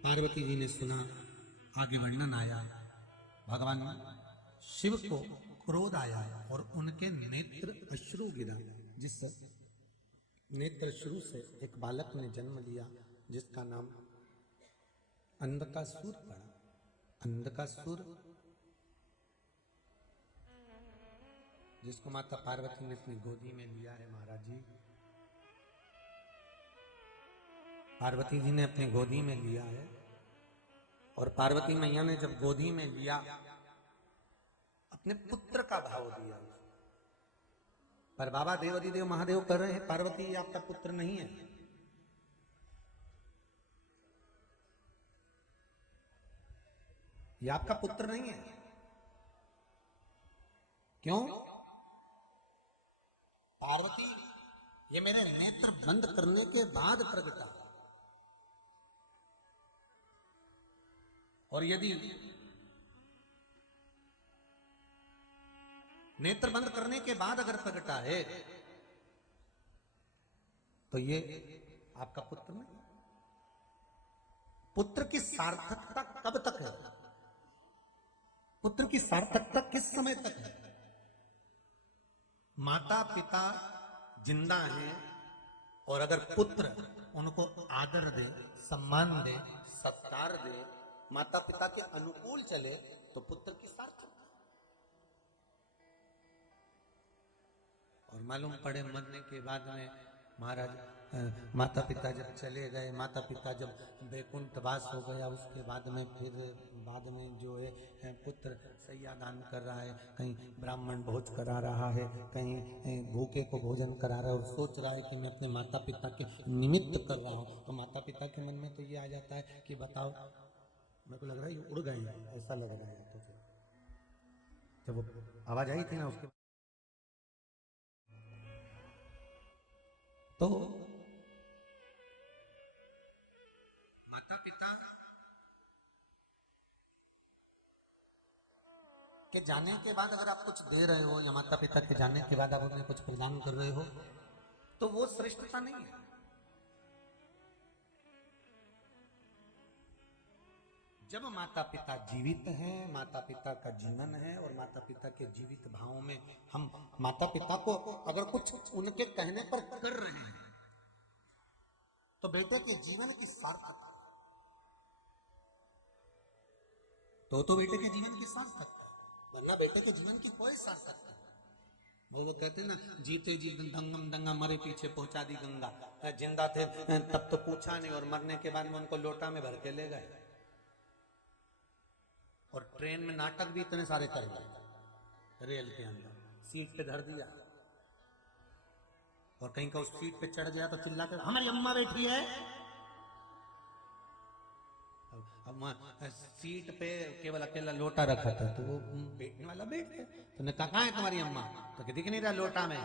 पार्वती जी ने सुना, आगे वर्णन आया, भगवान शिव को क्रोध आया और उनके नेत्र अश्रु गिरा, जिस नेत्र अश्रु से एक बालक ने जन्म लिया जिसका नाम अंधकासुर पड़ा। अंधकासुर जिसको माता पार्वती ने अपनी गोदी में लिया है। महाराज जी, पार्वती जी ने अपनी गोदी में लिया है, और पार्वती मैया ने जब गोदी में लिया, अपने पुत्र का भाव दिया। पर बाबा देवाधिदेव महादेव कर रहे हैं, पार्वती ये आपका पुत्र नहीं है। ये आपका पुत्र नहीं है। क्यों? पार्वती, ये मेरे नेत्र बंद करने के बाद प्रगटा, और यदि नेत्र बंद करने के बाद अगर प्रगटा है तो ये आपका पुत्र नहीं। पुत्र की सार्थकता कब तक है? पुत्र की सार्थकता किस समय तक है? माता पिता जिंदा हैं, और अगर पुत्र उनको आदर दे, सम्मान दे, सत्कार दे, माता पिता के अनुकूल चले, तो पुत्र की सार्थकता। और मालूम पड़े मरने के बाद में महाराज माता पिता जब चले गए, माता पिता जब वैकुंठवास हो गया, उसके बाद में फिर बाद में जो है पुत्र सैया दान कर रहा है, कहीं ब्राह्मण भोज करा रहा है, कहीं भूखे को भोजन करा रहा है, और सोच रहा है कि मैं अपने माता पिता के निमित्त कर रहा हूँ। तो माता पिता के मन में तो ये आ जाता है कि बताओ, मेरे को लग रहा है ये उड़ गए हैं, ऐसा लग रहा है। तो जब वो आवाज आई थी ना उसके, तो माता पिता के जाने के बाद अगर आप कुछ दे रहे हो, या माता पिता के जाने के बाद आप उन्हें कुछ प्रदान कर रहे हो, तो वो श्रेष्ठता नहीं है। जब माता पिता जीवित हैं, माता पिता का जीवन है, और माता पिता के जीवित भावों में हम माता पिता को अगर कुछ उनके कहने पर कर रहे हैं, तो बेटे के जीवन की सार्थकता, तो बेटे के जीवन की सार्थकता, वरना बेटे के जीवन की कोई सार्थकता नहीं। वो कहते हैं ना, जीते जी दंगम दंगा, मरे पीछे पहुंचा दी गंगा। जिंदा थे तब तो पूछा नहीं, और मरने के बाद में उनको लोटा में भर के ले गए। और ट्रेन में नाटक भी इतने सारे कर गए, रेल के अंदर सीट पे धर दिया, और कहीं का उस सीट पे चढ़ गया तो चिल्ला कर हमारी अम्मा बैठी है। अब सीट पे केवल अकेला लोटा रखा था, तो वो बैठने वाला बैठ गया। तो ने कहा कहाँ है तुम्हारी अम्मा? तो दिख नहीं रहा लोटा में।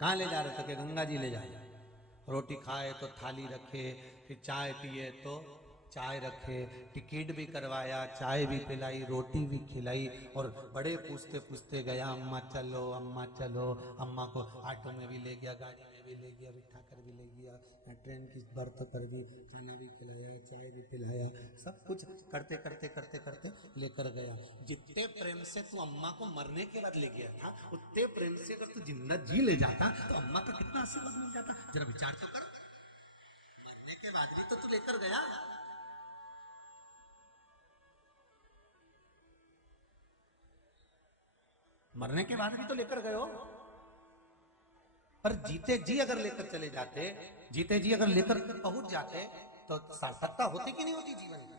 कहाँ ले जा रहे थे? कि गंगा जी ले जाए। रोटी खाए तो थाली रखे, फिर चाय पिए तो चाय रखे, टिकट भी करवाया, चाय भी पिलाई, रोटी भी खिलाई, और बड़े पूछते पूछते गया, अम्मा चलो, अम्मा चलो। अम्मा को ऑटो में भी ले गया, गाड़ी में भी ले गया, बिठा कर भी ले गया, ट्रेन की बर्थ पर भी खाना भी खिलाया, चाय भी पिलाया, सब कुछ करते करते करते करते लेकर गया। जितने प्रेम से तू अम्मा को मरने के बाद ले गया था, उतने प्रेम से अगर तू जिंदा जी ले जाता तो अम्मा का कितना आशीर्वाद मिल जाता। जरा विचार तो कर, मरने के बाद भी तो तू लेकर गया। मरने के बाद भी तो लेकर गए हो, पर जीते जी अगर लेकर चले जाते, जीते जी अगर लेकर पहुंच जाते, तो सार्थकता होती कि नहीं होती जीवन में?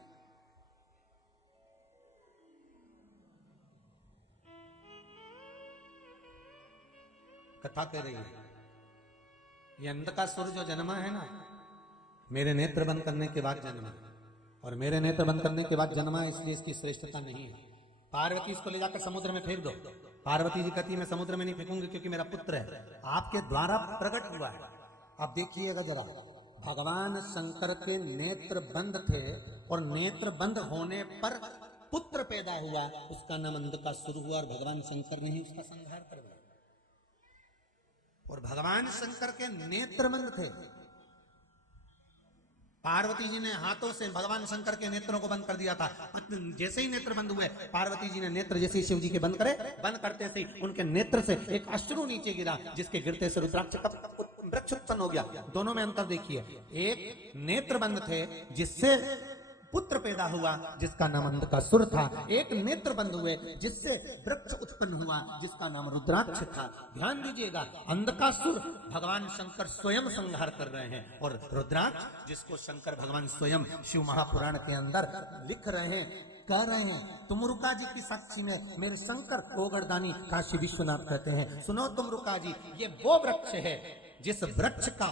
कथा कह रही है, ये अंधकासुर जो जन्मा है ना, मेरे नेत्र बंद करने के बाद जन्मा, और मेरे नेत्र बंद करने के बाद जन्मा, इसलिए इसकी श्रेष्ठता नहीं है। पार्वती इसको ले जाकर समुद्र में फेंक दो। पार्वती जी कहती मैं समुद्र में नहीं फेंकूंगी, क्योंकि मेरा पुत्र है, आपके द्वारा प्रकट हुआ है। अब देखिएगा जरा, भगवान शंकर के नेत्र बंद थे, और नेत्र बंद होने पर पुत्र पैदा हुआ, उसका नाम अंधकासुर हुआ, और भगवान शंकर ने ही उसका संहार करवाया। और भगवान शंकर के नेत्र बंद थे, पार्वती जी ने हाथों से भगवान शंकर के नेत्रों को बंद कर दिया था। जैसे ही नेत्र बंद हुए, पार्वती जी ने नेत्र जैसे ही शिव जी के बंद करे, बंद करते से उनके नेत्र से एक अश्रु नीचे गिरा, जिसके गिरते से रुद्राक्ष का वृक्ष उत्पन्न हो गया। दोनों में अंतर देखिए, एक नेत्र बंद थे जिससे पुत्र पैदा हुआ, जिसका नाम अंधकासुर था, एक नेत्र बंद हुए जिससे वृक्ष उत्पन्न हुआ, जिसका नाम रुद्राक्ष था। ध्यान दीजिएगा, अंधकासुर भगवान शंकर स्वयं संहार कर रहे हैं, और रुद्राक्ष जिसको शंकर भगवान स्वयं शिव महापुराण के अंदर लिख रहे हैं, कह रहे हैं, तुमरुका जी की साक्षी में मेरे शंकर ओगरदानी काशी विश्वनाथ कहते हैं, सुनो तुमरुका जी, ये वो वृक्ष है जिस वृक्ष का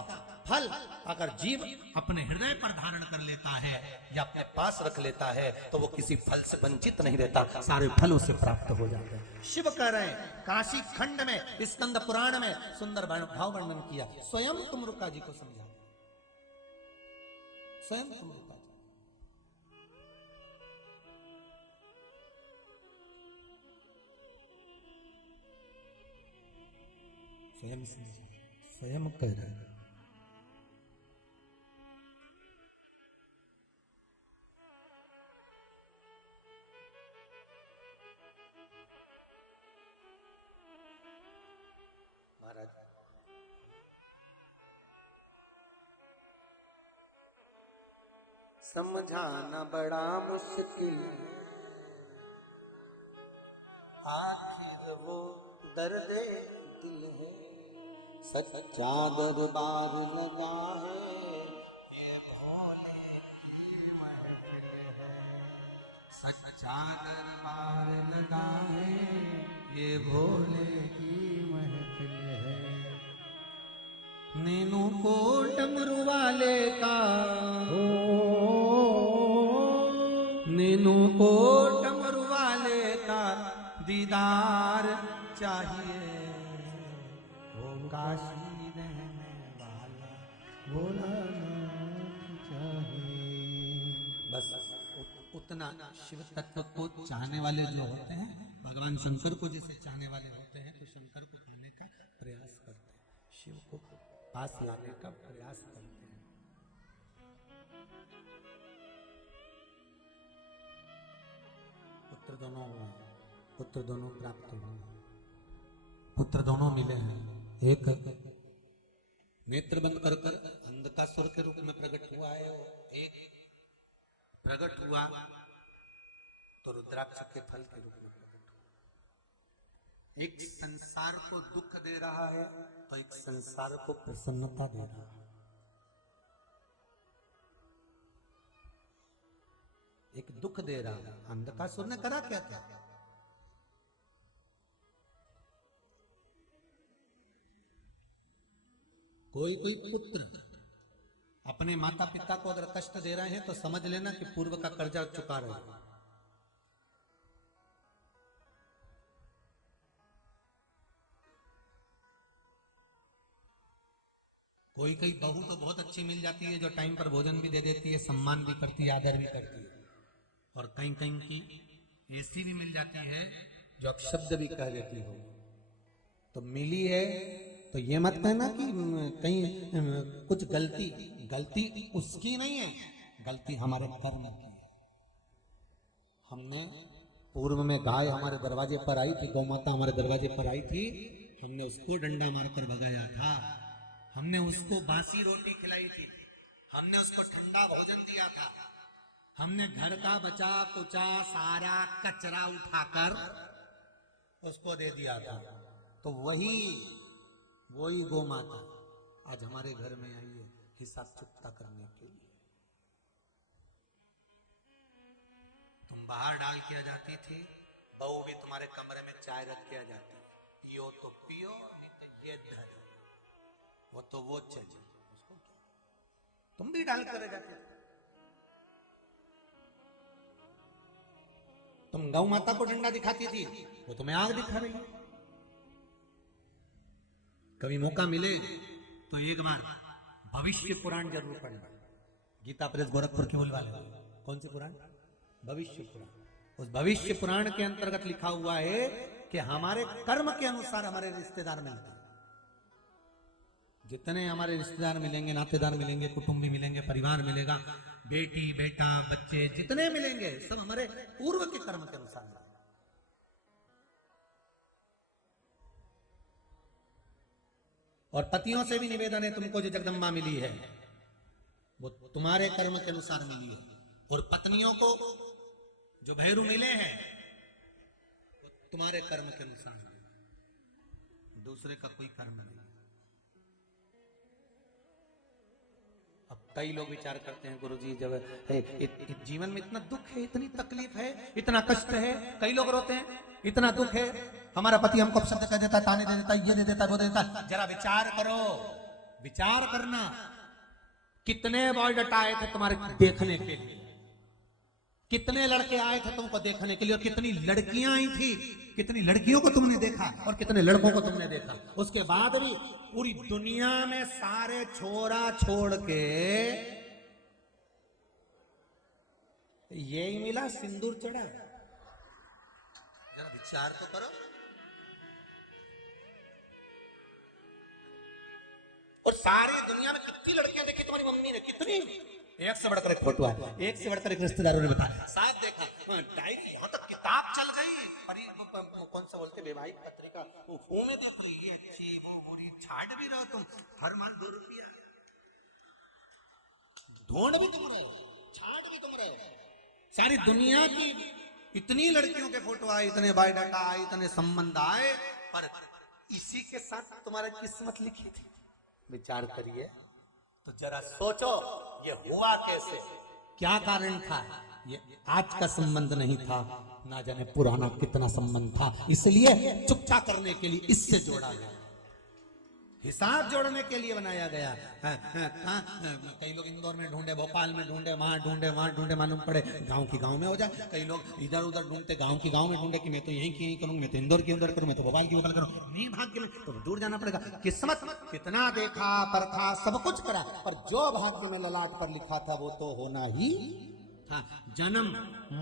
फल अगर जीव अपने हृदय पर धारण कर लेता है या अपने पास रख लेता है, तो वो किसी फल से वंचित नहीं रहता, सारे फलों से प्राप्त हो जाते हैं। शिव कह रहे हैं, काशी खंड में स्कंद पुराण में सुंदर भाव वर्णन किया, स्वयं तुमरुका जी को समझा, स्वयं तुमरुका जी। स्वयं स्वयं कह रहे हैं। समझाना बड़ा मुश्किल, आखिर वो दर्द दिल है, सच्चा दरबार लगा है, ये भोले की महफिल है, सच्चा दरबार लगा है, ये भोले की महफिल है। नैनू को डमरू वाले का, नैनू को डमरू वाले का दीदार चाहिए, वो काशी रहने वाला भोलानाथ चाहिए। बस उतना शिव तत्व को चाहने वाले जो होते हैं, भगवान शंकर को जिसे चाहने वाले होते हैं, तो शंकर को पाने का प्रयास करते हैं, शिव को पास लाने का प्रयास करते हैं। पुत्र दोनों हुए, पुत्र दोनों प्राप्त हुए, पुत्र दोनों मिले हैं। एक नेत्र बंद कर कर अंधकासुर के रूप में प्रकट हुआ है, एक प्रकट हुआ तो रुद्राक्ष के फल के रूप में प्रकट हुआ। एक संसार को दुख दे रहा है तो एक संसार को प्रसन्नता दे रहा है। एक दुख दे रहा है। अंधकासुर ने करा क्या था? कोई पुत्र अपने माता पिता को अगर कष्ट दे रहे हैं तो समझ लेना कि पूर्व का कर्जा चुका रहे हैं। कोई बहू तो बहुत अच्छी मिल जाती है जो टाइम पर भोजन भी दे देती है, सम्मान भी करती है, आदर भी करती है, और कहीं की ऐसी भी मिल जाती है जो अपशब्द भी कह देती हो। तो मिली है तो ये मत कहना कि कहीं कुछ गलती उसकी नहीं है, गलती हमारे कर्म की है। हमने पूर्व में गाय हमारे दरवाजे पर आई थी, गौ माता हमारे दरवाजे पर आई थी, हमने उसको डंडा मारकर भगाया था, हमने उसको बासी रोटी खिलाई थी, हमने उसको ठंडा भोजन दिया था, हमने घर का बचा कुचा सारा कचरा उठाकर उसको दे दिया था। तो वही गौ माता आज हमारे घर में आई है हिसाब चुकता करने के लिए। तुम बाहर डाल के आ जाती थी, बहू भी तुम्हारे कमरे में चाय रख के आ जाती, पियो तो पियो, नहीं तो ये धरो, वो तो वो चाहिए, उसको क्या, तुम भी डाल कर जाते थे। तुम गौ माता को डंडा दिखाती थी, वो तुम्हें आग दिखा रही है। कभी मौका मिले तो एक बार भविष्य पुराण जरूर पढ़ना। गीता प्रेस गोरखपुर के वाले, कौन सी पुराण? भविष्य पुराण। उस भविष्य पुराण के अंतर्गत लिखा हुआ है कि हमारे कर्म के अनुसार हमारे रिश्तेदार मिलते हैं। जितने हमारे रिश्तेदार मिलेंगे, नातेदार मिलेंगे, कुटुंबी मिलेंगे, परिवार मिलेगा, बेटी बेटा बच्चे जितने मिलेंगे सब हमारे पूर्व के कर्म के अनुसार मिलेंगे। और पतियों से भी निवेदन है, तुमको जो जगदम्बा मिली है वो तुम्हारे कर्म के अनुसार मिली है, और पत्नियों को जो भैरू मिले हैं वो तुम्हारे कर्म के अनुसार मिले, दूसरे का कोई कर्म नहीं। अब कई लोग विचार करते हैं गुरुजी जब जीवन में इतना दुख है, इतनी तकलीफ है, इतना कष्ट है, कई लोग रोते हैं, इतना दुख है, हमारा पति हमको अपशब्द कह देता है, ताने दे देता है, ये दे देता है, वो दे देता है। जरा विचार करो, विचार करना, कितने बायोडाटा आए थे तुम्हारे देखने के लिए, कितने लड़के आए थे तुमको देखने के लिए, और कितनी लड़कियां आई थी, कितनी लड़कियों को तुमने देखा और कितने लड़कों को तुमने देखा। उसके बाद भी पूरी दुनिया में सारे छोरा छोड़ के यही मिला, सिंदूर चढ़ा। जरा विचार तो करो। और सारी दुनिया में कितनी लड़कियां देखी तुम्हारी मम्मी ने, कितनी, एक से बढ़कर एक फोटो है, एक से बढ़कर एक रिश्तेदारों ने बताया, साथ देखा, यहाँ तक किताब चल गई, कौन सा बोलते वैवाहिक पत्रिका, वो में देख रही, ये अच्छी, वो बुरी, छाट भी रहो तुम, हर माह 2 रुपया ढूंढ भी तुम रहो, छाट सारी दुनिया की इतनी लड़कियों के फोटो आए, इतने बायोडाटा आए, इतने संबंध आए, पर इसी के साथ तुम्हारी किस्मत लिखी थी। विचार करिए तो जरा सोचो, ये हुआ कैसे, क्या कारण था? ये आज का संबंध नहीं था, ना जाने पुराना कितना संबंध था। इसलिए चुपचा करने के लिए इससे जोड़ा गया, हिसाब जोड़ने के लिए बनाया गया। कई लोग इंदौर में ढूंढे, भोपाल में ढूंढे, वहां ढूंढे, मालूम पड़े गांव की गांव में हो जाए। कई लोग इधर उधर ढूंढते, गांव की गांव में ढूंढे कि मैं तो यहीं की यहीं करूंगा, मैं तो इंदौर की इंदौर करूं, मैं तो भोपाल की भोपाल करूं। नहीं भाग्य में तो दूर जाना पड़ेगा। किस्मत कितना देखा परखा, सब कुछ करा, पर जो भाग्य में ललाट पर लिखा था वो तो होना ही था। जन्म,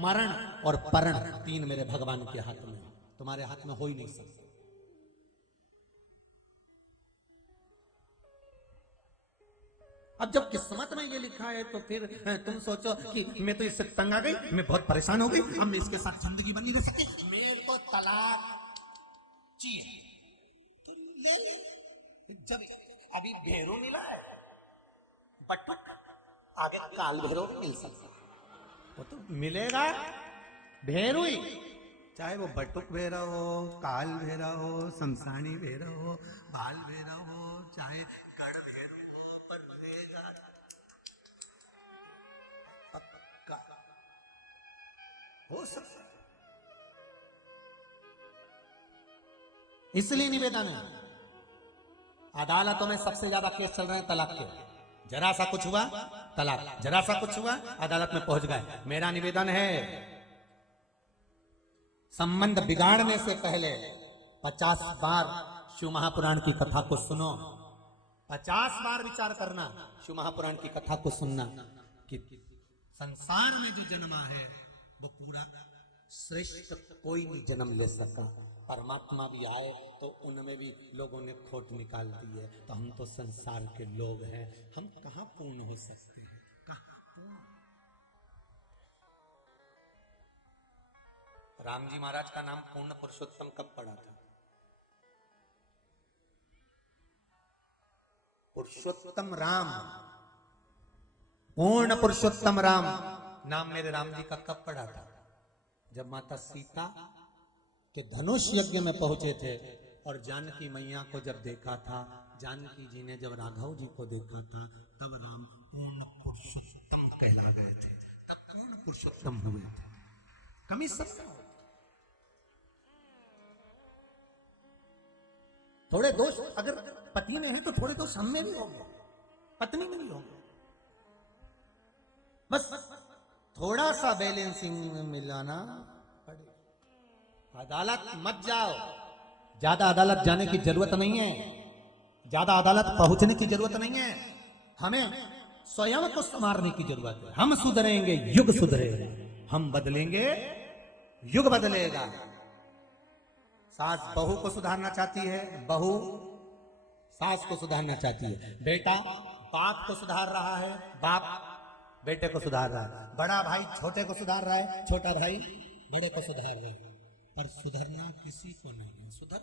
मरण और परण, तीन मेरे भगवान के हाथ में, तुम्हारे हाथ में हो ही नहीं सकता। अब जब किस्मत में ये लिखा है तो फिर तुम सोचो कि मैं तो इससे तंग आ गई, मैं बहुत परेशान हो गई, अब मैं इसके साथ जिंदगी बनी रह सकती, मेरे को तलाक चाहिए, तो ले ले। जब अभी भेरू मिला है, बटुक, आगे काल भैरव भी मिल सकता, वो तो मिलेगा भेरू ही, चाहे वो बटुक भैरव हो, काल भैरव हो, शमशानी भैरव हो, बाल भैरव हो, चाहे गढ़ भैरव हो सकता। इसलिए निवेदन है, अदालतों में सबसे ज्यादा केस चल रहे हैं तलाक के। जरा सा कुछ हुआ तलाक, जरा सा कुछ हुआ अदालत में पहुंच गए। मेरा निवेदन है, संबंध बिगाड़ने से पहले 50 बार शिव महापुराण की कथा को सुनो, 50 बार विचार करना, शिव महापुराण की कथा को सुनना कि संसार में जो जन्मा है वो पूरा श्रेष्ठ कोई नहीं जन्म ले सका। परमात्मा भी आए तो उनमें भी लोगों ने खोट निकाल दी है। तो हम तो संसार के लोग हैं, हम कहां पूर्ण हो सकते हैं? कहां पूर्ण? राम जी महाराज का नाम पूर्ण पुरुषोत्तम कब पड़ा था? पुरुषोत्तम राम, पूर्ण पुरुषोत्तम राम नाम मेरे राम जी का कब पड़ा था? जब माता सीता के धनुष यज्ञ में पहुंचे थे और जानकी मैया को जब देखा था, जानकी जी ने जब राघव जी को देखा था, तब राम पूर्ण पुरुषोत्तम कहला गए थे, तब पूर्ण पुरुषोत्तम हुए थे। कमी सब थोड़े दोष अगर पति में है तो थोड़े दोष हम में भी होंगे, पत्नी में भी होंगे, बस थोड़ा सा बैलेंसिंग मिलाना पड़ेगा। अदालत मत जाओ, ज्यादा अदालत जाने की जरूरत नहीं है, ज्यादा अदालत पहुंचने की जरूरत नहीं है। हमें स्वयं को संवारने की जरूरत है। हम सुधरेंगे, युग सुधरेगा, हम बदलेंगे, युग बदलेगा। सास बहू को सुधारना चाहती है, बहू सास को सुधारना चाहती है, बेटा बाप को सुधार रहा है, बाप बेटे को सुधार रहा है, बड़ा भाई छोटे को सुधार रहा है, छोटा भाई बड़े को सुधार रहा है। पर सुधरना किसी को नहीं है, सुधर